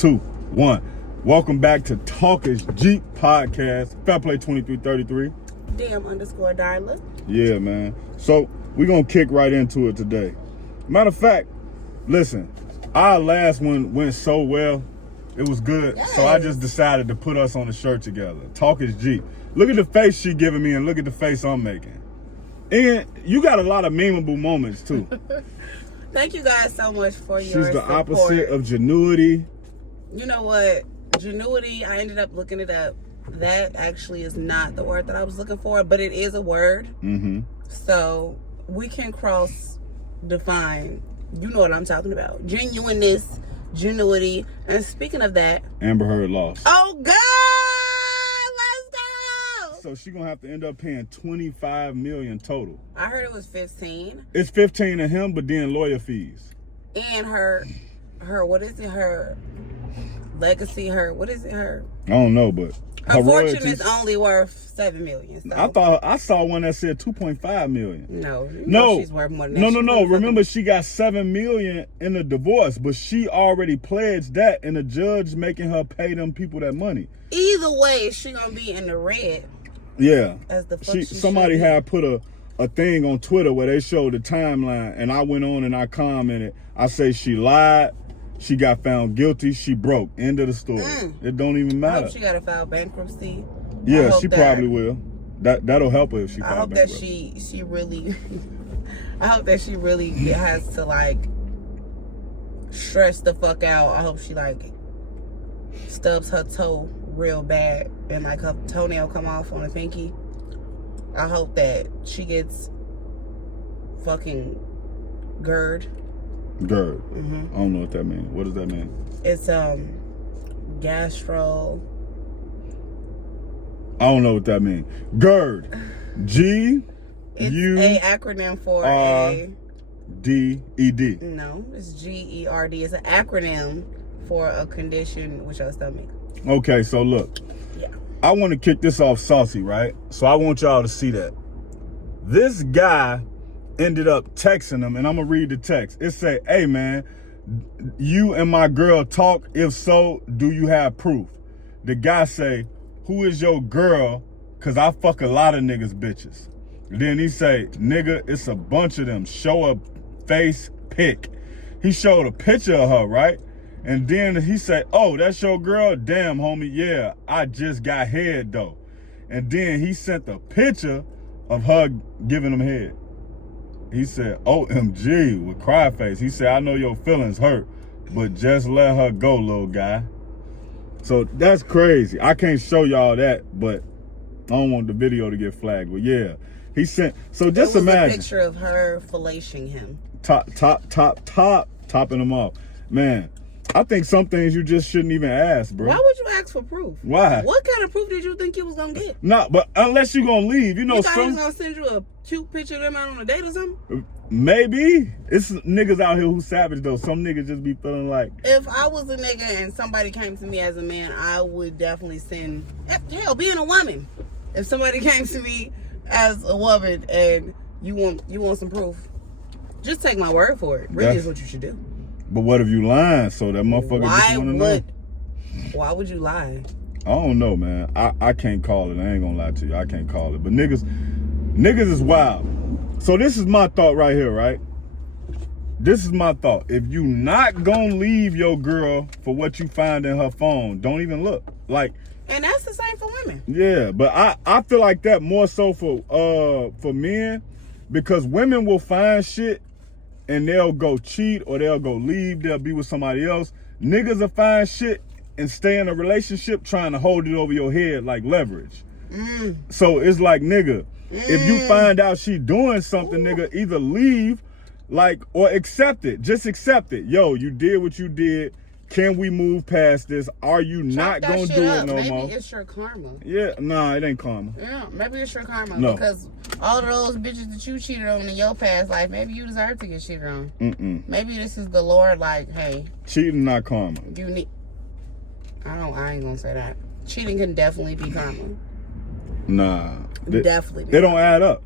2, 1. Welcome back to Talk is Jeep podcast. Fairplay 2333. Damn_Darla. Yeah, man. So we're gonna kick right into it today. Matter of fact, listen, our last one went so well. It was good. Yes. So I just decided to put us on the shirt together. Talk is Jeep. Look at the face she giving me and look at the face I'm making. And you got a lot of memeable moments too. Thank you guys so much for your support. She's the support. opposite of genuity. You know what? Genuity, I ended up looking it up. That actually is not the word that I was looking for, but it is a word. Mm-hmm. So we can cross-define. You know what I'm talking about. Genuineness, genuity. And speaking of that... Amber Heard lost. Oh, God! Let's go! So she gonna have to end up paying $25 million total. I heard it was 15. It's 15 to him, but then lawyer fees. And her, what is it? Her legacy, what is it? I don't know, but her fortune is only worth $7 million. So. I saw one that said 2.5 million. No, she's worth more than that. No. Remember, she got $7 million in the divorce, but she already pledged that, and the judge making her pay them people that money. Either way, she gonna be in the red. Yeah, as the fuck somebody had put a thing on Twitter where they showed the timeline, and I went on and I commented. I say she lied. She got found guilty. She broke. End of the story. It don't even matter. I hope she got to file bankruptcy. Yeah, she probably will. That'll help her if she files bankruptcy. I hope that she really. I hope that she really has to like stress the fuck out. I hope she like stubs her toe real bad and like her toenail come off on a pinky. I hope that she gets fucking GERD. GERD. Mm-hmm. I don't know what that means. What does that mean? It's gastro. I don't know what that means. GERD. G. It's U. a acronym for D-E-D. No, it's GERD. It's an acronym for a condition with your stomach. Okay, so look. Yeah. I want to kick this off saucy, right? So I want y'all to see that. This guy ended up texting him, and I'm gonna read the text. It say, "Hey man, you and my girl talk? If so, do you have proof?" The guy say, "Who is your girl? Cause I fuck a lot of niggas bitches." Then he say, "Nigga, it's a bunch of them. Show a face pic." He showed a picture of her, right? And then he said, "Oh, that's your girl? Damn, homie, yeah, I just got head though." And then he sent a picture of her giving him head. He said, "OMG," with cry face. He said, "I know your feelings hurt, but just let her go, little guy." So that's crazy. I can't show y'all that, but I don't want the video to get flagged. But yeah, he sent. So just imagine. A picture of her fellating him. Topping him off. Man, I think some things you just shouldn't even ask, bro. Why would you ask for proof? Why? What kind of proof did you think you was gonna get? No, but unless you gonna leave, you know, you thought he was gonna send you a cute picture of them out on a date or something? Maybe. It's niggas out here who savage though. Some niggas just be feeling like. If I was a nigga and somebody came to me as a man, I would definitely send. Hell, being a woman, if somebody came to me as a woman and you want some proof, just take my word for it. Really, is what you should do. But what if you lying? So that motherfucker just wanna know. Why would you lie? I don't know, man. I can't call it. I ain't gonna lie to you. I can't call it. But niggas is wild. So this is my thought right here, right? This is my thought. If you not gonna leave your girl for what you find in her phone, don't even look. Like. And that's the same for women. Yeah, but I feel like that more so for men, because women will find shit and they'll go cheat or they'll go leave, they'll be with somebody else. Niggas will find shit and stay in a relationship trying to hold it over your head like leverage. So it's like, nigga, if you find out she doing something, nigga, either leave, like, or accept it. Just accept it. Yo, you did what you did. Can we move past this? Are you not gonna do it no more? Maybe it's your karma. Yeah, nah, it ain't karma. Yeah, maybe it's your karma. No. Because all of those bitches that you cheated on in your past life, maybe you deserve to get cheated on. Maybe this is the Lord like, hey. Cheating not karma. You need. I ain't gonna say that. Cheating can definitely be karma. Nah. Definitely. They don't add up.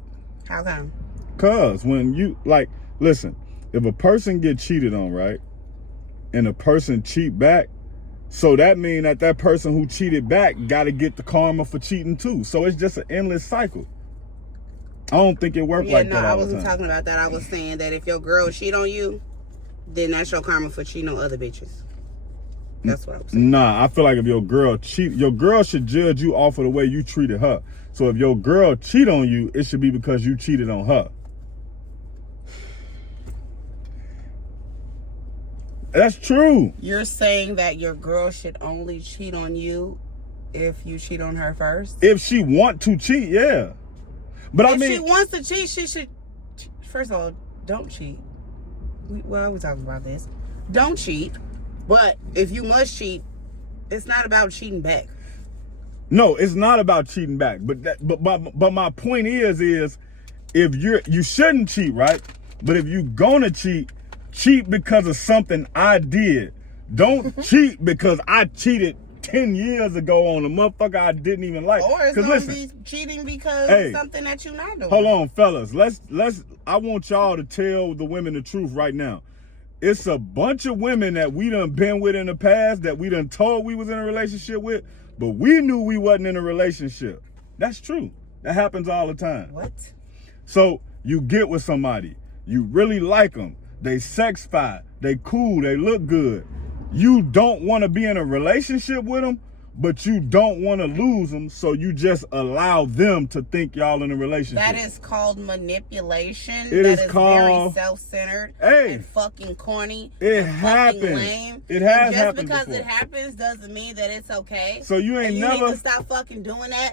How come? Cause when you like, listen, if a person get cheated on, right, and a person cheat back, So that means that person who cheated back got to get the karma for cheating too. So it's just an endless cycle. I don't think it worked like that. No, I wasn't talking about that. I was saying that if your girl cheat on you, then that's your karma for cheating on other bitches. That's what I was saying. Nah, I feel like if your girl cheat, your girl should judge you off of the way you treated her. So if your girl cheat on you, it should be because you cheated on her. That's true. You're saying that your girl should only cheat on you if you cheat on her first? If she want to cheat, yeah. But if she wants to cheat, she should. First of all, don't cheat. We talked about this. Don't cheat. But if you must cheat, it's not about cheating back. No, it's not about cheating back. But my point is if you shouldn't cheat, right? But if you gonna cheat because of something I did. Don't cheat because I cheated 10 years ago on a motherfucker I didn't even like. Or it's gonna be cheating because of something that you're not doing. Hold on, fellas. I want y'all to tell the women the truth right now. It's a bunch of women that we done been with in the past that we done told we was in a relationship with, but we knew we wasn't in a relationship. That's true. That happens all the time. What? So you get with somebody. You really like them. They sex fine. They cool. They look good. You don't want to be in a relationship with them, but you don't want to lose them, so you just allow them to think y'all in a relationship. That is called manipulation. It is very self-centered and fucking corny. It happens. Lame. It has Just happened because before. it happens doesn't mean that it's okay. So you ain't never. You need to stop fucking doing that.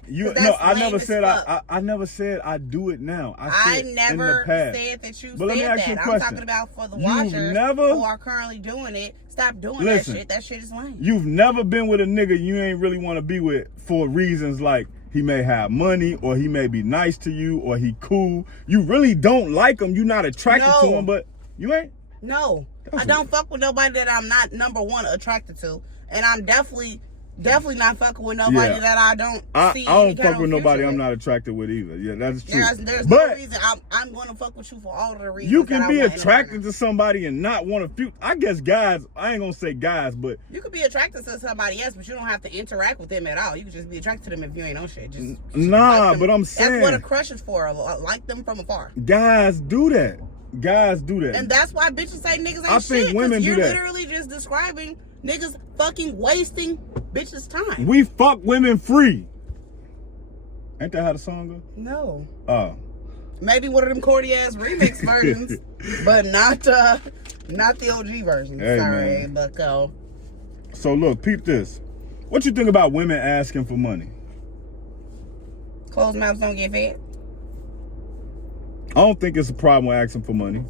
I never said I never said I do it now. I never said that you said that. I'm talking about for the watchers who are currently doing it. Stop doing that shit. That shit is lame. You've never been with a nigga you ain't really want to be with for reasons like he may have money or he may be nice to you or he cool. You really don't like him. You're not attracted to him, but you ain't? No. I don't fuck with nobody that I'm not, number one, attracted to. And I'm definitely not fucking with nobody that I don't see. I don't fuck with nobody I'm not attracted with either. Yeah, that's true. There's no reason I'm going to fuck with you for all of the reasons. You can be attracted to somebody and not want to feud. I guess guys, I ain't going to say guys, but. You could be attracted to somebody else, but you don't have to interact with them at all. You can just be attracted to them if you ain't on shit. Nah, but I'm saying. That's what a crush is for. Like them from afar. Guys do that. And that's why bitches say niggas ain't I think shit. Women do that. You're literally just describing niggas fucking wasting bitches' time. We fuck women free. Ain't that how the song goes? No. Oh. Maybe one of them corny ass remix versions, but not the OG version. Hey, sorry, man. but So look, peep this. What you think about women asking for money? Closed mouths don't get fed. I don't think it's a problem with asking for money.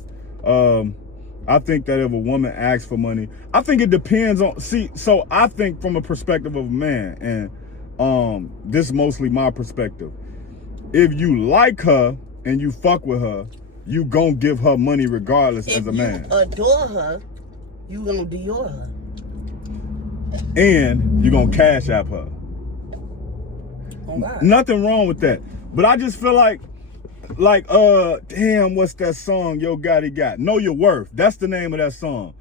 I think that if a woman asks for money, I think it depends on, so I think from a perspective of a man, and this is mostly my perspective. If you like her and you fuck with her, you gonna give her money regardless as a man. If you adore her, you gonna Dior her. And you gonna cash app her. Oh, God. Nothing wrong with that. But I just feel like, damn, what's that song Yo Gotti got? Know Your Worth. That's the name of that song.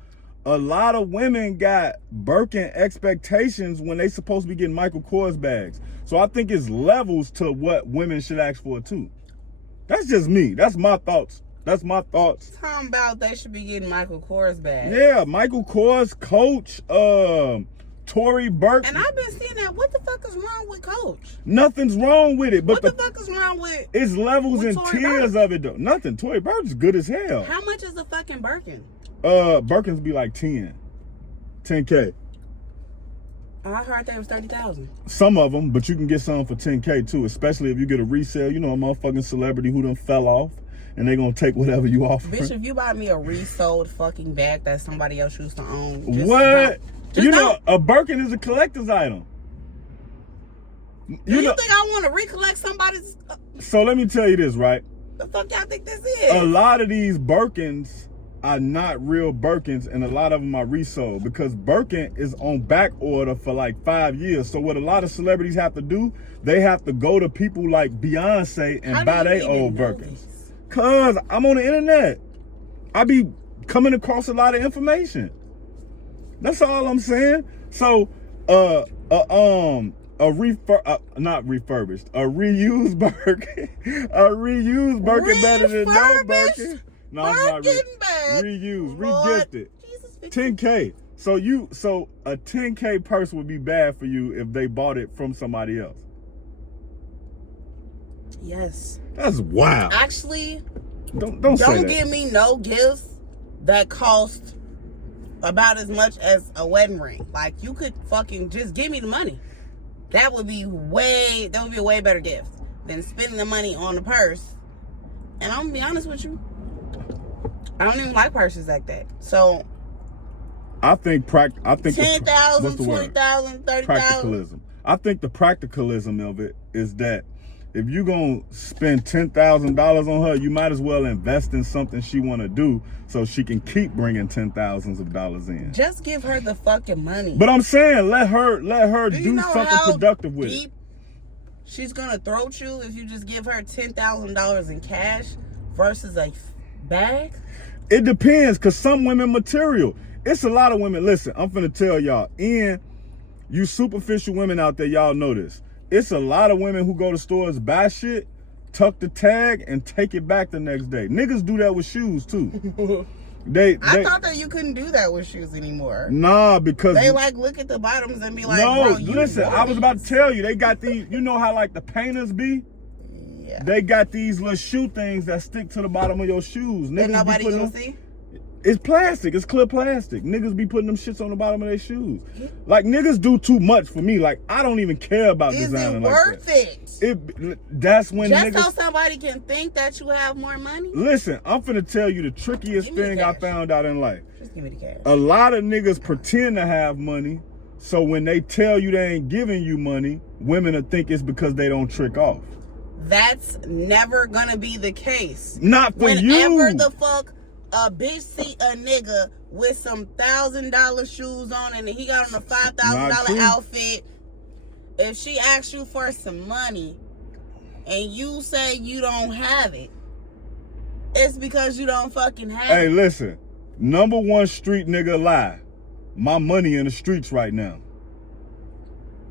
A lot of women got Birkin expectations when they supposed to be getting Michael Kors bags. So I think it's levels to what women should ask for too. That's just me. That's my thoughts. Talking about they should be getting Michael Kors bags. Yeah, Michael Kors, Coach, Tory Burke. And I've been seeing that. What the fuck is wrong with Coach? Nothing's wrong with it. But what the fuck is wrong with it's levels and Tory tiers Burke? of it though. Nothing. Tory Burke's good as hell. How much is a fucking Birkin? Birkins be like 10K. I heard they was 30,000. Some of them, but you can get some for 10K too, especially if you get a resale. You know, a motherfucking celebrity who done fell off, and they gonna take whatever you offer. Bitch, if you buy me a resold fucking bag that somebody else used to own, what? You know, a Birkin is a collector's item. You think I want to recollect somebody's? So let me tell you this, right? The fuck y'all think this is? A lot of these Birkins are not real Birkins, and a lot of them are resold because Birkin is on back order for like 5 years. So what a lot of celebrities have to do, they have to go to people like Beyonce and buy their old Birkins. Cause I'm on the internet. I be coming across a lot of information. That's all I'm saying. So not refurbished, a reused Birkin. A reused Birkin better than no Birkin. No, it's not reused, regifted. 10K. So a 10K purse would be bad for you if they bought it from somebody else. Yes. That's wild. Actually, don't say that. give me no gifts that cost about as much as a wedding ring. Like, you could fucking just give me the money. That would be a way better gift than spending the money on the purse. And I'm gonna be honest with you, I don't even like purses like that. So I think 10,000, 20,000, 30,000. Practicalism. I think the practicalism of it is that if you're gonna spend $10,000 on her, you might as well invest in something she wanna do so she can keep bringing $10,000s in. Just give her the fucking money. But I'm saying let her do something productive with it. She's gonna throat you if you just give her $10,000 in cash versus a bag. It depends, cause some women material. It's a lot of women. Listen, I'm finna tell y'all, and you superficial women out there, y'all know this. It's a lot of women who go to stores, buy shit, tuck the tag, and take it back the next day. Niggas do that with shoes too. I thought that you couldn't do that with shoes anymore. Nah, because they like look at the bottoms and be like, no, bro, listen, I was about to tell you, they got these, you know how like the painters be? Yeah. They got these little shoe things that stick to the bottom of your shoes. Niggas and nobody can see? It's plastic. It's clear plastic. Niggas be putting them shits on the bottom of their shoes. Like, niggas do too much for me. Like, I don't even care about designing like that. Is it worth it? That's when just niggas... so somebody can think that you have more money? Listen, I'm finna tell you the trickiest thing I found out in life. Just give me the cash. A lot of niggas pretend to have money, so when they tell you they ain't giving you money, women will think it's because they don't trick off. That's never gonna be the case. Not for you. Whenever the fuck a bitch see a nigga with some $1,000 shoes on and he got on a $5,000 outfit, if she asks you for some money and you say you don't have it, it's because you don't fucking have it. Hey, listen, number one street nigga lie. My money in the streets right now.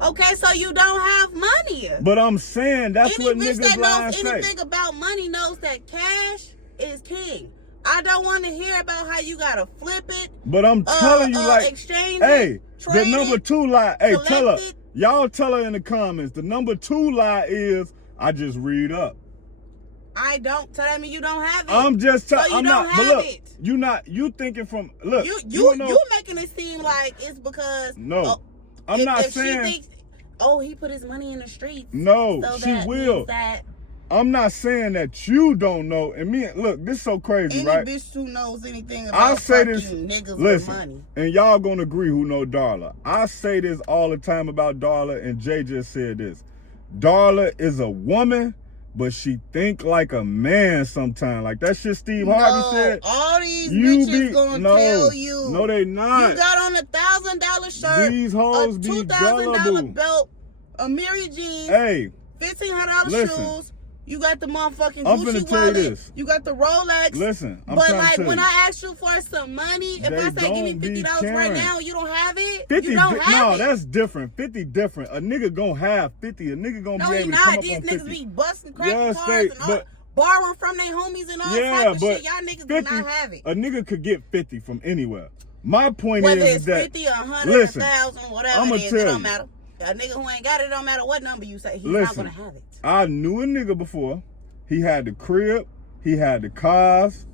Okay, so you don't have money. But I'm saying that's what niggas lie and say. Any bitch that knows anything about money knows that cash is king. I don't want to hear about how you gotta flip it. But I'm telling you, like, exchange hey, trade the number 2 lie. Hey, tell her. Y'all tell her in the comments. The number 2 lie is I just read up. I don't. So that means you don't have it. I'm just telling. So I'm not. But look, you thinking from look. You making it seem like it's because no. I'm not saying. She thinks, he put his money in the streets. No, so she will. I'm not saying that you don't know. And me, look, this is so crazy, right? Any bitch who knows anything about niggas with money. And y'all gonna agree who know Darla. I say this all the time about Darla, and Jay just said this. Darla is a woman, but she think like a man sometimes. Like that shit Steve Harvey said. All these bitches gonna tell you. No, they not. You got on $1,000 shirt, these hoes be $2,000 belt, a Mary jeans, hey, $1,500 shoes. You got the motherfucking I'm Gucci tell you wallet. this. You got the Rolex. Listen, but like when I ask you for some money, if I say give me $50 right now, you don't have it. 50, you don't have it. No, that's different. 50 different. A nigga gonna have 50. A nigga gonna be able to come up on 50. These niggas be busting cracking cars and all, borrowing from their homies and all type of shit. Y'all niggas 50, do not have it. A nigga could get 50 from anywhere. My point whether is that 50, 100, 1,000, whatever it is, it don't matter. A nigga who ain't got it, don't matter what number you say, he's not gonna have it. I knew a nigga before. He had the crib, he had the cars,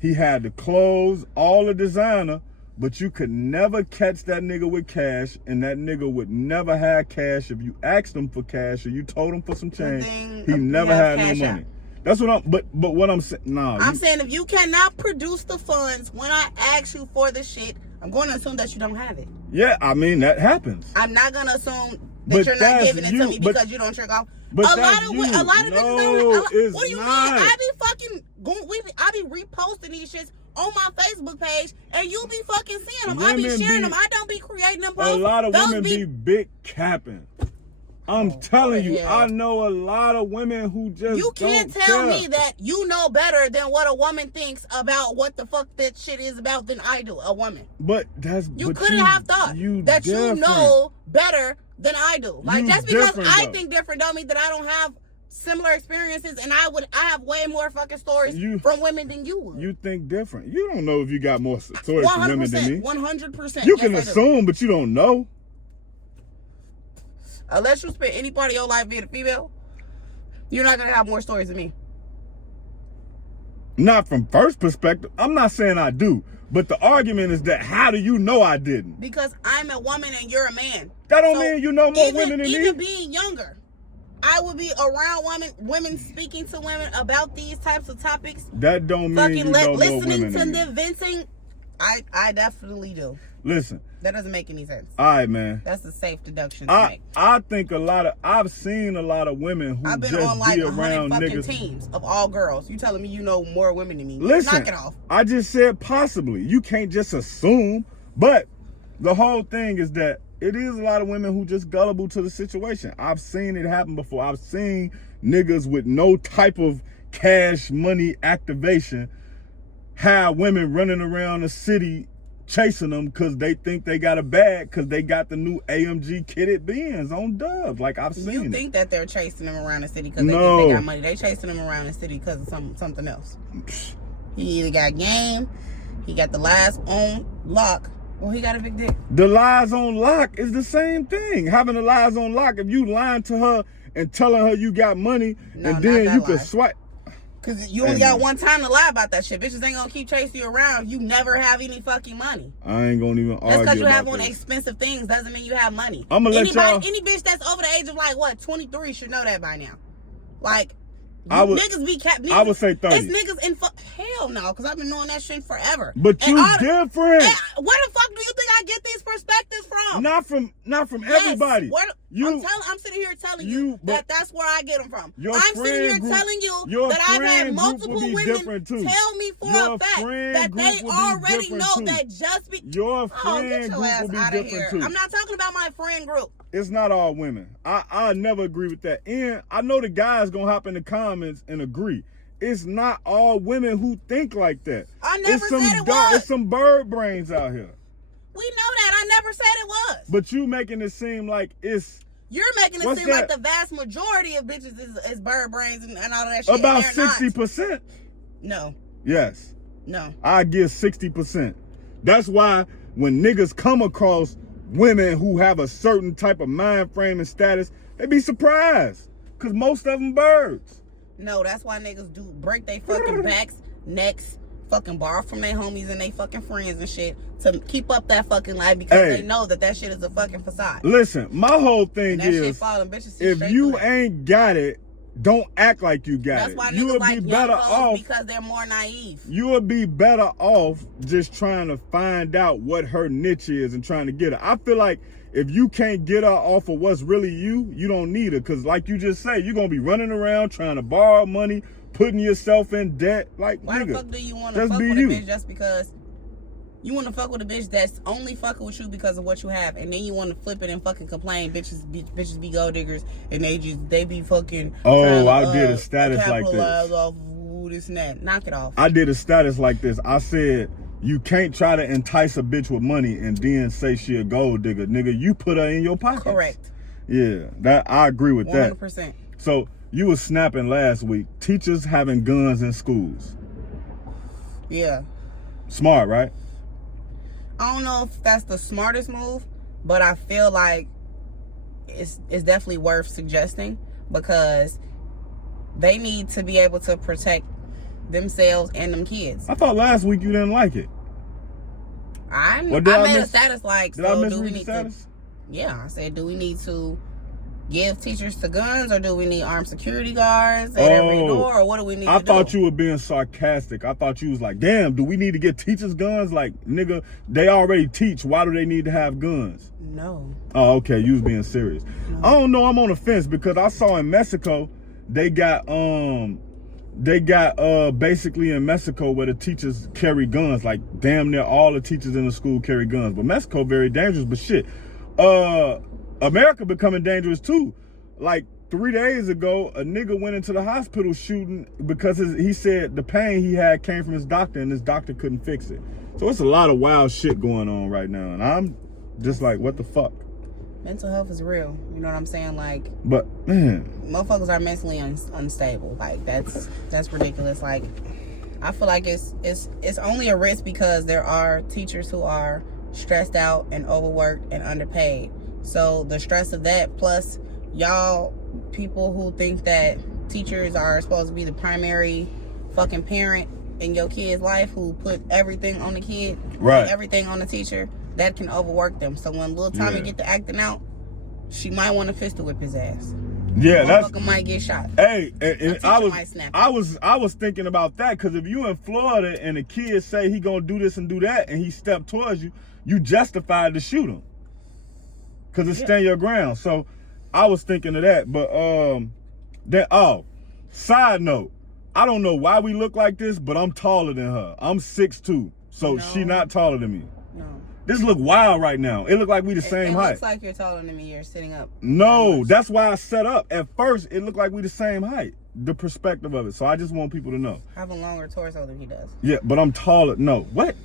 he had the clothes, all the designer, but you could never catch that nigga with cash, and that nigga would never have cash if you asked him for cash or you told him for some change. He never had no money. That's what but what I'm saying, I'm saying if you cannot produce the funds when I ask you for the shit, I'm going to assume that you don't have it. Yeah, I mean, that happens. I'm not going to assume that you're not giving it to me because you don't trick off. But a lot of niggas don't. What do you mean? I be reposting these shits on my Facebook page, and you be fucking seeing them. I be sharing them. I don't be creating them. A lot of women be big capping. I'm telling you, I know a lot of women who just You can't don't tell care. me that you know better than what a woman thinks about what the fuck that shit is about than I do, a woman. But that's you couldn't have thought that you know better than I do. Like just because I think different don't mean that I don't have similar experiences, and I have way more fucking stories from women than you would. You think different. You don't know if you got more stories from women than me. 100%. You can assume, but you don't know. Unless you spend any part of your life being a female, you're not gonna have more stories than me. Not from first perspective. I'm not saying I do, but the argument is that how do you know I didn't? Because I'm a woman and you're a man. That don't mean you know more women than me. Even being younger, I would be around women speaking to women about these types of topics. That don't mean you know more women than me. Listening to them venting, I definitely do. Listen. That doesn't make any sense. All right, man. That's a safe deduction to make. I think I've seen a lot of women who I've been just on like be around 100 niggas. fucking teams of all girls. You telling me you know more women than me? Listen, knock it off. I just said possibly. You can't just assume. But the whole thing is that it is a lot of women who just gullible to the situation. I've seen it happen before. I've seen niggas with no type of cash money activation have women running around the city chasing them because they think they got a bag because they got the new AMG kitted Benz on Dubs. Like I've seen You think that they're chasing them around the city because they think they got money. They chasing them around the city because of something else. He either got game, he got the lies on lock, or he got a big dick. The lies on lock is the same thing. Having the lies on lock, if you lying to her and telling her you got money, and then you can swipe. Because you only got one time to lie about that shit. Bitches ain't gonna keep chasing you around if you never have any fucking money. I ain't gonna even argue. That's because you have on expensive things doesn't mean you have money. I'm gonna let y'all. Any bitch that's over the age of like what 23 should know that by now. Like niggas be capping. I would say 30. It's niggas in hell no, because I've been knowing that shit forever. But you different. Where the fuck do you think I get these perspectives from? Not from everybody. I'm sitting here telling you that that's where I get them from. I'm sitting here telling you that I've had multiple women tell me for a fact that they already know that just because your friend get your group ass will be out of different here. too. I'm not talking about my friend group. It's not all women. I never agree with that. And I know the guys gonna hop in the comments and agree. It's not all women who think like that. I never said it was. It's some bird brains out here. We know that. I never said it was. But you making it seem like it's... You're making it seem like the vast majority of bitches is bird brains and all of that shit. About 60%. No. Yes. No. I give 60%. That's why when niggas come across women who have a certain type of mind frame and status, they be surprised. Because most of them birds. No, that's why niggas do break their fucking backs, necks, fucking borrow from their homies and they fucking friends and shit to keep up that fucking life because they know that shit is a fucking facade. Listen, my whole thing is, if you ain't got it, don't act like you got it. That's why niggas like young folks because they're more naive. You would be better off just trying to find out what her niche is and trying to get her. I feel like if you can't get her off of what's really you don't need her. Because like you just say, you're going to be running around trying to borrow money, putting yourself in debt. Like, why the fuck do you want to fuck with a bitch just because you want to fuck with a bitch that's only fucking with you because of what you have, and then you want to flip it and fucking complain bitches be gold diggers and they be fucking I did a status like this. Off this and that. Knock it off. I did a status like this. I said, you can't try to entice a bitch with money and then say she a gold digger. Nigga, you put her in your pocket. Correct. Yeah, that I agree with 100%. that. So you was snapping last week. Teachers having guns in schools. Yeah. Smart, right? I don't know if that's the smartest move, but I feel like it's definitely worth suggesting because they need to be able to protect themselves and them kids. I thought last week you didn't like it. I made a status like, did I misread the status? Yeah, I said, do we need to give teachers to guns or do we need armed security guards at every door or what do we need to do? I thought you were being sarcastic. I thought you was like, damn, do we need to get teachers guns? Like, nigga, they already teach. Why do they need to have guns? No. Oh, okay, you was being serious. No. I don't know, I'm on the fence because I saw in Mexico, they got basically in Mexico where the teachers carry guns, like damn near all the teachers in the school carry guns. But Mexico very dangerous, but shit. America becoming dangerous too. like 3 days ago, a nigga went into the hospital shooting because he said the pain he had came from his doctor and his doctor couldn't fix it. So it's a lot of wild shit going on right now, and I'm just like, what the fuck? Mental health is real. You know what I'm saying? Like, but man, motherfuckers are mentally unstable. Like, that's ridiculous. Like, I feel like it's only a risk because there are teachers who are stressed out and overworked and underpaid. So the stress of that, plus y'all people who think that teachers are supposed to be the primary fucking parent in your kid's life, who put everything on the kid, right, everything on the teacher, that can overwork them. So when little Tommy get to acting out, she might want to pistol whip his ass. Yeah, that might get shot. Hey, and I was thinking about that, because if you in Florida and a kid say he gonna do this and do that, and he stepped towards you, you justified to shoot him, because it's stand your ground. So I was thinking of that, but side note, I don't know why we look like this, but I'm taller than her. I'm 6'2", so she not taller than me. No. This look wild right now. It look like we the same height. It looks like you're taller than me. You're sitting up. No, that's why I set up. At first, it looked like we the same height. The perspective of it. So I just want people to know. I have a longer torso than he does. Yeah, but I'm taller. No, what?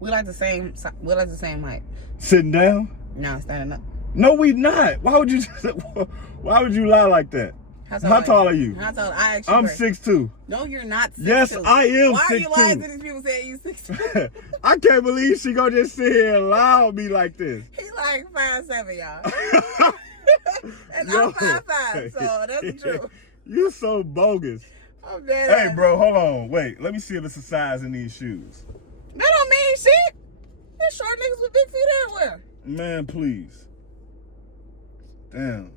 We like the same height. Sitting down? No, standing up. No, we not. Why would you lie like that? How tall are you? How tall? I'm 6'2". No, you're not 6'2". Yes, I am 6'2". Why are you lying to these people saying you 6'2"? I can't believe she gonna just sit here and lie on me like this. He's like 5'7", y'all. And I'm 5'5", so that's the truth. You so bogus. I'm dead. Hey, bro, hold on. Wait, let me see if it's a size in these shoes. That don't mean shit. There's short niggas with big feet everywhere. Man, please. Damn.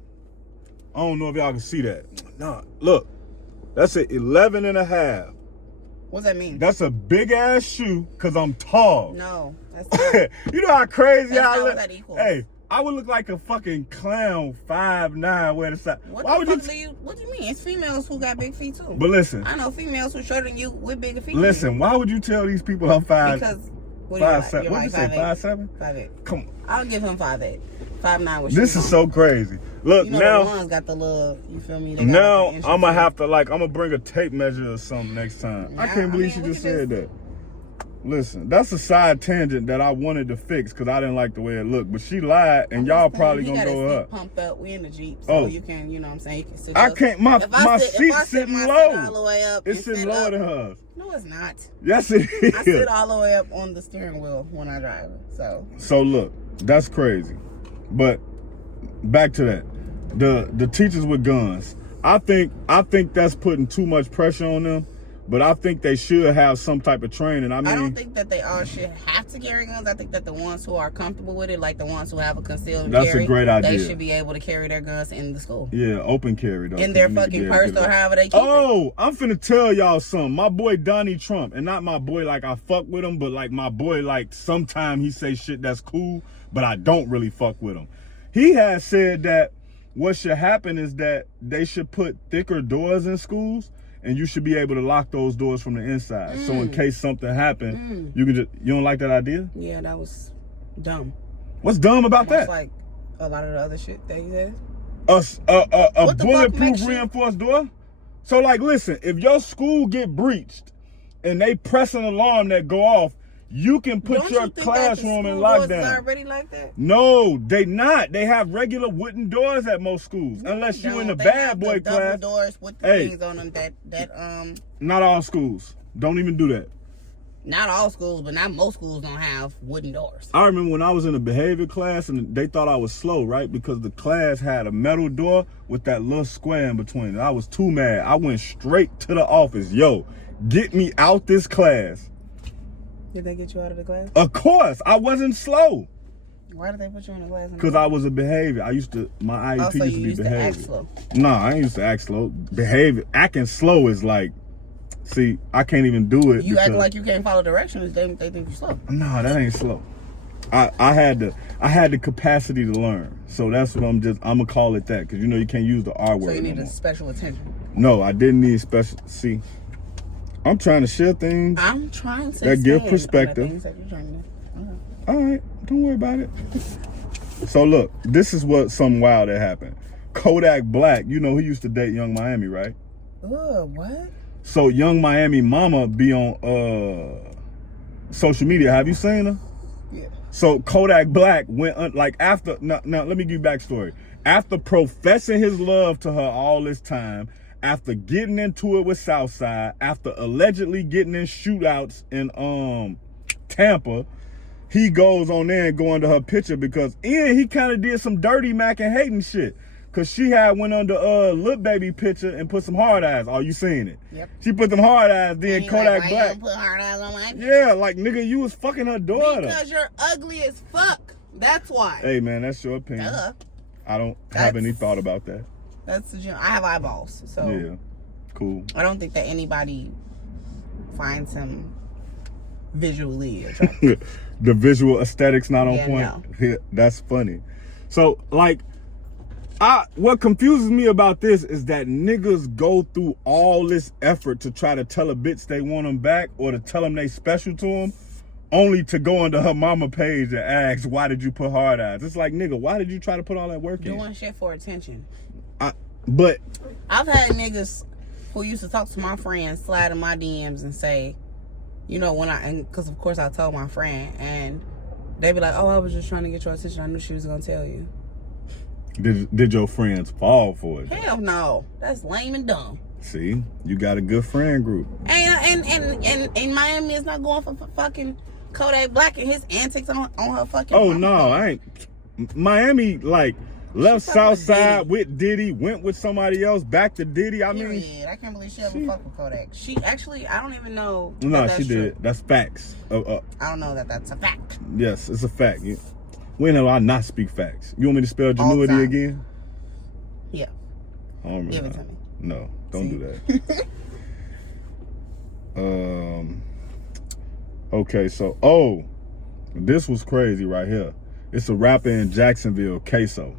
I don't know if y'all can see that. Nah, look. That's an 11 and a half. What's that mean? That's a big ass shoe, because I'm tall. No, that's not. You know how crazy I look? That equals. Hey, I would look like a fucking clown, 5'9", wearing the side. What do you mean? It's females who got big feet too. But listen. I know females who shorter than you with bigger feet. Listen, why would you tell these people I'm 5'? Because, what 5'7"? What did you say, 5'7"? 5'8". Come on. I'll give him 5'8". 5'9" was This is so crazy. Look, you know, now the ones got the little, you feel me? Now I'm gonna have to, I'm gonna bring a tape measure or something next time. I can't believe she just said that. Listen, that's a side tangent that I wanted to fix because I didn't like the way it looked. But she lied, and y'all probably gonna go up. Pumped up. We in the Jeep, so you can, you know what I'm saying? You can sit. I can't. My seat's sitting low. All the way up. It's sitting lower than hers. No, it's not. Yes, it is. I sit all the way up on the steering wheel when I drive. So look, that's crazy. But back to that. The teachers with guns. I think that's putting too much pressure on them. But I think they should have some type of training. I don't think that they all should have to carry guns. I think that the ones who are comfortable with it, like the ones who have a concealed carry, that's a great idea. They should be able to carry their guns in the school. Yeah, open carry though. In their fucking purse or however they keep it. Oh, I'm finna tell y'all something. My boy Donnie Trump, and not my boy like I fuck with him, but like my boy like sometime he say shit that's cool, but I don't really fuck with him. He has said that what should happen is that they should put thicker doors in schools. And you should be able to lock those doors from the inside. So in case something happened, you don't like that idea? Yeah, that was dumb. What's dumb about that? Like a lot of the other shit that he said. A bulletproof reinforced door? So like, listen, if your school get breached and they press an alarm that go off, you can put your classroom in lockdown. Not already like that? No, they not. They have regular wooden doors at most schools, unless you in the bad boy class. Double doors with the things on them. Not all schools. Don't even do that. Not all schools, but not most schools don't have wooden doors. I remember when I was in a behavior class and they thought I was slow, right? Because the class had a metal door with that little square in between it. I was too mad. I went straight to the office. Yo, get me out this class. Did they get you out of the class? Of course. I wasn't slow. Why did they put you in the class? Because I was a behavior. My IEP so used to be used behavior. To act slow. Nah, I ain't used to act slow. Behavior. Acting slow is like, see, I can't even do it. You act like you can't follow directions. They think you're slow. No, that ain't slow. I had the capacity to learn. So that's what I'm gonna call it that. Because you can't use the R word. So you needed special attention. No, I didn't need special. See, I'm trying to share things. I'm trying to that give perspective. Things that you're trying to. All right, don't worry about it. So look, this is something wild that happened. Kodak Black, you know, he used to date Young Miami, right? What? So Young Miami mama be on social media. Have you seen her? Yeah. So Kodak Black went like after. Now let me give you backstory. After professing his love to her all this time, after getting into it with Southside, after allegedly getting in shootouts in Tampa, he goes on there and go under her picture because he kind of did some dirty Mac and hating shit. Cause she had went under Lil Baby picture and put some hard eyes. Oh, you seen it? Yep. She put them hard eyes. Then Kodak like, Black. You put hard eyes on my Yeah, like nigga, you was fucking her daughter. Because you're ugly as fuck. That's why. Hey man, that's your opinion. Duh. I don't have any thought about that. That's the I have eyeballs, so yeah, cool. I don't think that anybody finds him visually attractive. The visual aesthetics not on point. No. Yeah, that's funny. So like, what confuses me about this is that niggas go through all this effort to try to tell a bitch they want them back or to tell them they special to them, only to go into her mama page and ask, why did you put hard eyes? It's like, nigga, why did you try to put all that work in? Doing shit for attention. But I've had niggas who used to talk to my friends, slide in my DMs and say, you know, because of course I told my friend, and they be like, oh, I was just trying to get your attention. I knew she was going to tell you. Did your friends fall for it? Hell no. That's lame and dumb. See, you got a good friend group. And Miami is not going for fucking Kodak Black and his antics on her fucking. Oh no, I ain't. Miami like left Southside with Diddy, went with somebody else, back to Diddy. I mean, I can't believe she ever fucked with Kodak. She actually, I don't even know. No, she did. True. That's facts. I don't know that that's a fact. Yes, it's a fact. When will I not speak facts? You want me to spell genuity again? Yeah. I don't remember. Give it to me. No, don't do that. Okay, so this was crazy right here. It's a rapper in Jacksonville, Queso.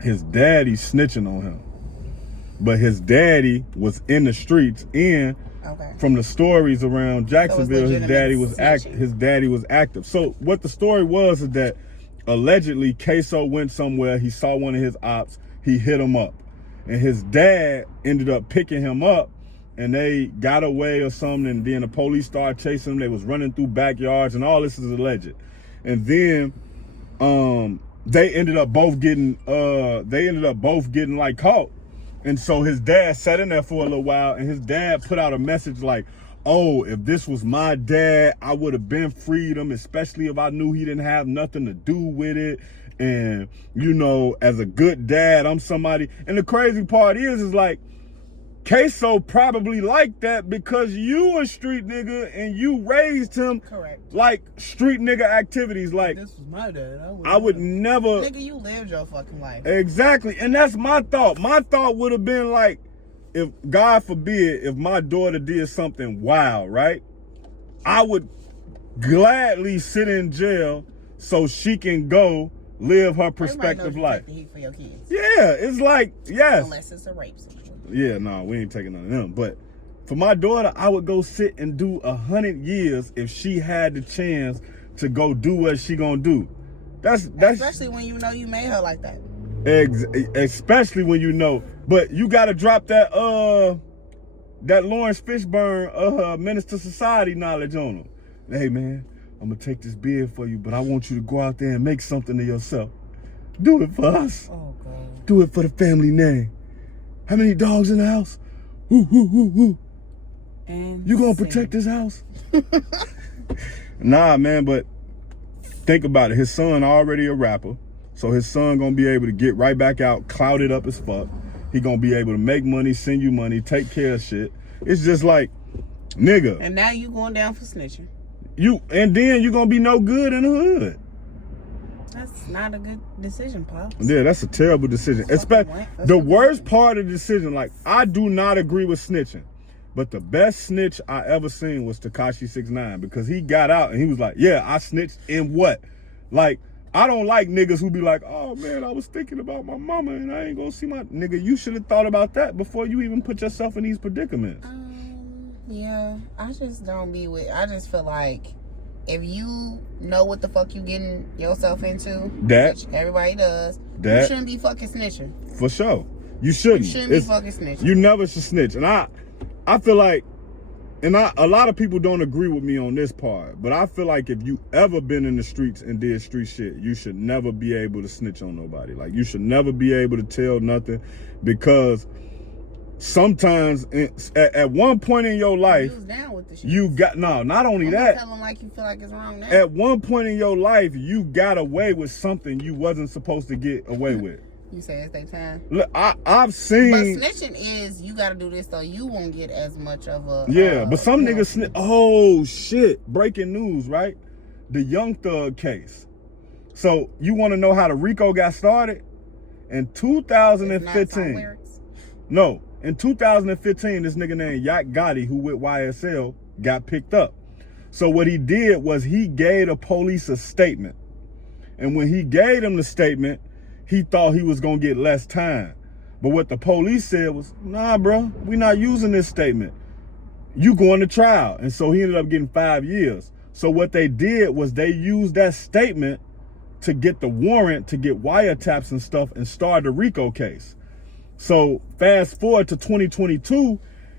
His daddy snitching on him, but his daddy was in the streets. And from the stories around Jacksonville, his daddy was active. So what the story was is that allegedly Queso went somewhere. He saw one of his ops. He hit him up, and his dad ended up picking him up. And they got away or something, and then the police started chasing them. They was running through backyards, and all this is alleged. And then they ended up both getting like caught. And so his dad sat in there for a little while, and his dad put out a message like, oh, if this was my dad, I would have been freed him, especially if I knew he didn't have nothing to do with it. And, you know, as a good dad, I'm somebody. And the crazy part is like, Queso probably like that because you a street nigga and you raised him like street nigga activities. Like, this was my dad. I would never. Nigga, you lived your fucking life. Exactly. And that's my thought. My thought would have been like, if God forbid, if my daughter did something wild, right? I would gladly sit in jail so she can go live her prospective life. The heat for your kids. Yeah, it's like, yes. Unless it's a rape situation. Yeah, no, we ain't taking none of them. But for my daughter, I would go sit and do 100 years if she had the chance to go do what she gonna do. That's especially when you know you made her like that. Especially when you know. But you gotta drop that Lawrence Fishburne Minister Society knowledge on him. Hey man, I'm gonna take this beard for you, but I want you to go out there and make something of yourself. Do it for us. Oh God. Do it for the family name. How many dogs in the house? Woo, woo, woo, woo. And you gonna protect this house? Nah, man, but think about it. His son already a rapper. So his son gonna be able to get right back out, clouded up as fuck. He gonna be able to make money, send you money, take care of shit. It's just like, nigga. And now you going down for snitching. And then you gonna be no good in the hood. That's not a good decision, Pops. Yeah, that's a terrible decision. Especially the worst part of the decision, like, I do not agree with snitching. But the best snitch I ever seen was Tekashi 6ix9ine, because he got out and he was like, yeah, I snitched in what? Like, I don't like niggas who be like, oh man, I was thinking about my mama and I ain't gonna see my nigga. You should have thought about that before you even put yourself in these predicaments. Yeah, I just don't be with. I just feel like if you know what the fuck you getting yourself into, that which everybody does, that you shouldn't be fucking snitching. For sure. You shouldn't. You shouldn't be fucking snitching. You never should snitch. And I feel like, a lot of people don't agree with me on this part, but I feel like if you ever been in the streets and did street shit, you should never be able to snitch on nobody. Like, you should never be able to tell nothing, because sometimes at one point in your life, you was down with the shit. You got, not only that. Tell them like you feel like it's wrong now. At one point in your life, you got away with something you wasn't supposed to get away with. You say it's their time. Look, I've seen. But snitching is you got to do this so you won't get as much of a. Yeah, but some niggas snitch. Oh shit! Breaking news, right? The Young Thug case. So you want to know how the RICO got started? In 2015. No, in 2015, this nigga named Yacht Gotti, who with YSL, got picked up. So what he did was he gave the police a statement, and when he gave them the statement, he thought he was gonna get less time. But what the police said was, nah, bro, we not using this statement. You going to trial. And so he ended up getting 5 years. So what they did was they used that statement to get the warrant to get wiretaps and stuff and start the RICO case. So fast forward to 2022,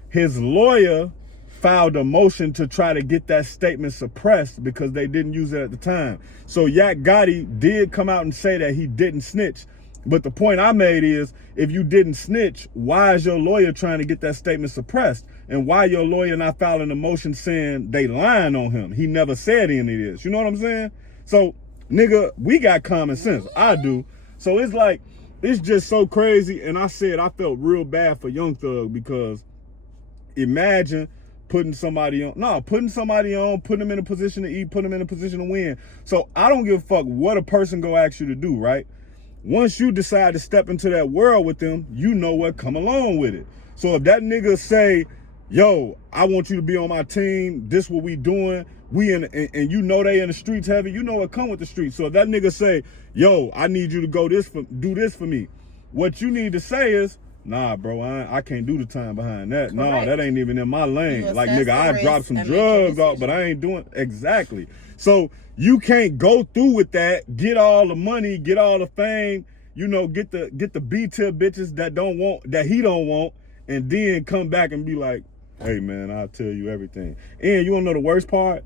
his lawyer filed a motion to try to get that statement suppressed because they didn't use it at the time. So Yacht Gotti did come out and say that he didn't snitch. But the point I made is, if you didn't snitch, why is your lawyer trying to get that statement suppressed? And why your lawyer not filing a motion saying they lying on him? He never said any of this. You know what I'm saying? So, nigga, we got common sense. I do. So it's like, it's just so crazy. And I said I felt real bad for Young Thug, because imagine putting somebody on, putting them in a position to eat, putting them in a position to win. So I don't give a fuck what a person go ask you to do, right? Once you decide to step into that world with them, you know what come along with it. So if that nigga say, yo, I want you to be on my team, this what we doing, and you know they in the streets heavy, you know what come with the streets. So if that nigga say, yo, I need you to do this for me, what you need to say is, nah, bro, I can't do the time behind that. Correct. Nah, that ain't even in my lane. Like, nigga, I dropped some drugs off, but I ain't doing exactly. So you can't go through with that, get all the money, get all the fame, you know, get the B-tier bitches that he don't want, and then come back and be like, hey man, I'll tell you everything. And you wanna know the worst part?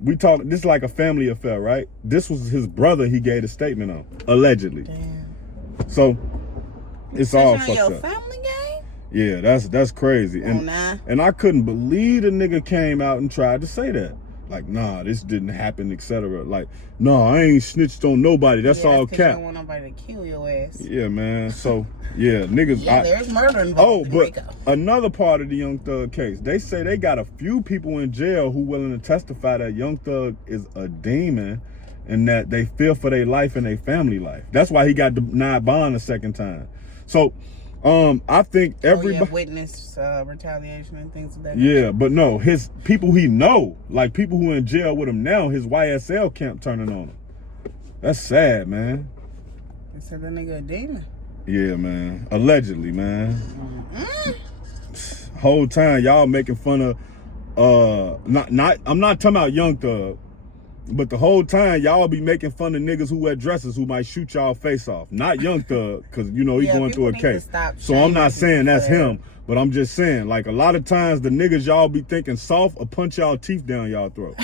This is like a family affair, right? This was his brother he gave a statement on, allegedly. Damn. So it's all fucked up. Family game? Yeah, that's crazy. And I couldn't believe the nigga came out and tried to say that. Like, nah, this didn't happen, etc. Like, nah, I ain't snitched on nobody. That's all cap. You don't want nobody to kill your ass. Yeah, man. So, yeah, niggas. Yeah, there's murder involved. Oh, but another part of the Young Thug case, they say they got a few people in jail who willing to testify that Young Thug is a demon and that they fear for their life and their family life. That's why he got denied bond a second time. So, I think everybody witness retaliation and things of that nature. Yeah, but no, his people he know, like people who in jail with him now, his YSL camp turning on him. That's sad, man. They said that nigga a demon. Yeah, man. Allegedly, man. Whole time y'all making fun of I'm not talking about Young Thug. But the whole time, y'all be making fun of niggas who wear dresses who might shoot y'all face off. Not Young Thug, because, you know, he going through a case. So I'm not saying that's him, but I'm just saying, like, a lot of times the niggas y'all be thinking soft will punch y'all teeth down y'all throat.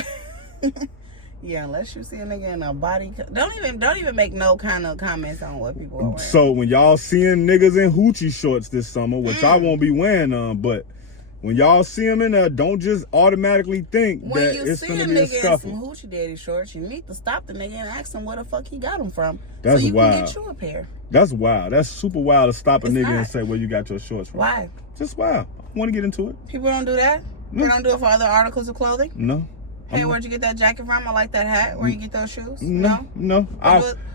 Yeah, unless you see a nigga in a body... Don't even make no kind of comments on what people are wearing. So when y'all seeing niggas in hoochie shorts this summer, which I won't be wearing none, but... When y'all see him in there, don't just automatically think that it's gonna be a scuffle. When you see a nigga in some hoochie daddy shorts, you need to stop the nigga and ask him where the fuck he got them from. That's so you wild. can get you a pair. That's wild. That's super wild to stop a nigga and say where you got your shorts from. Why? Just wild. I want to get into it. People don't do that? No. They don't do it for other articles of clothing? No. Hey, where'd you get that jacket from? I like that hat. Where you get those shoes? No.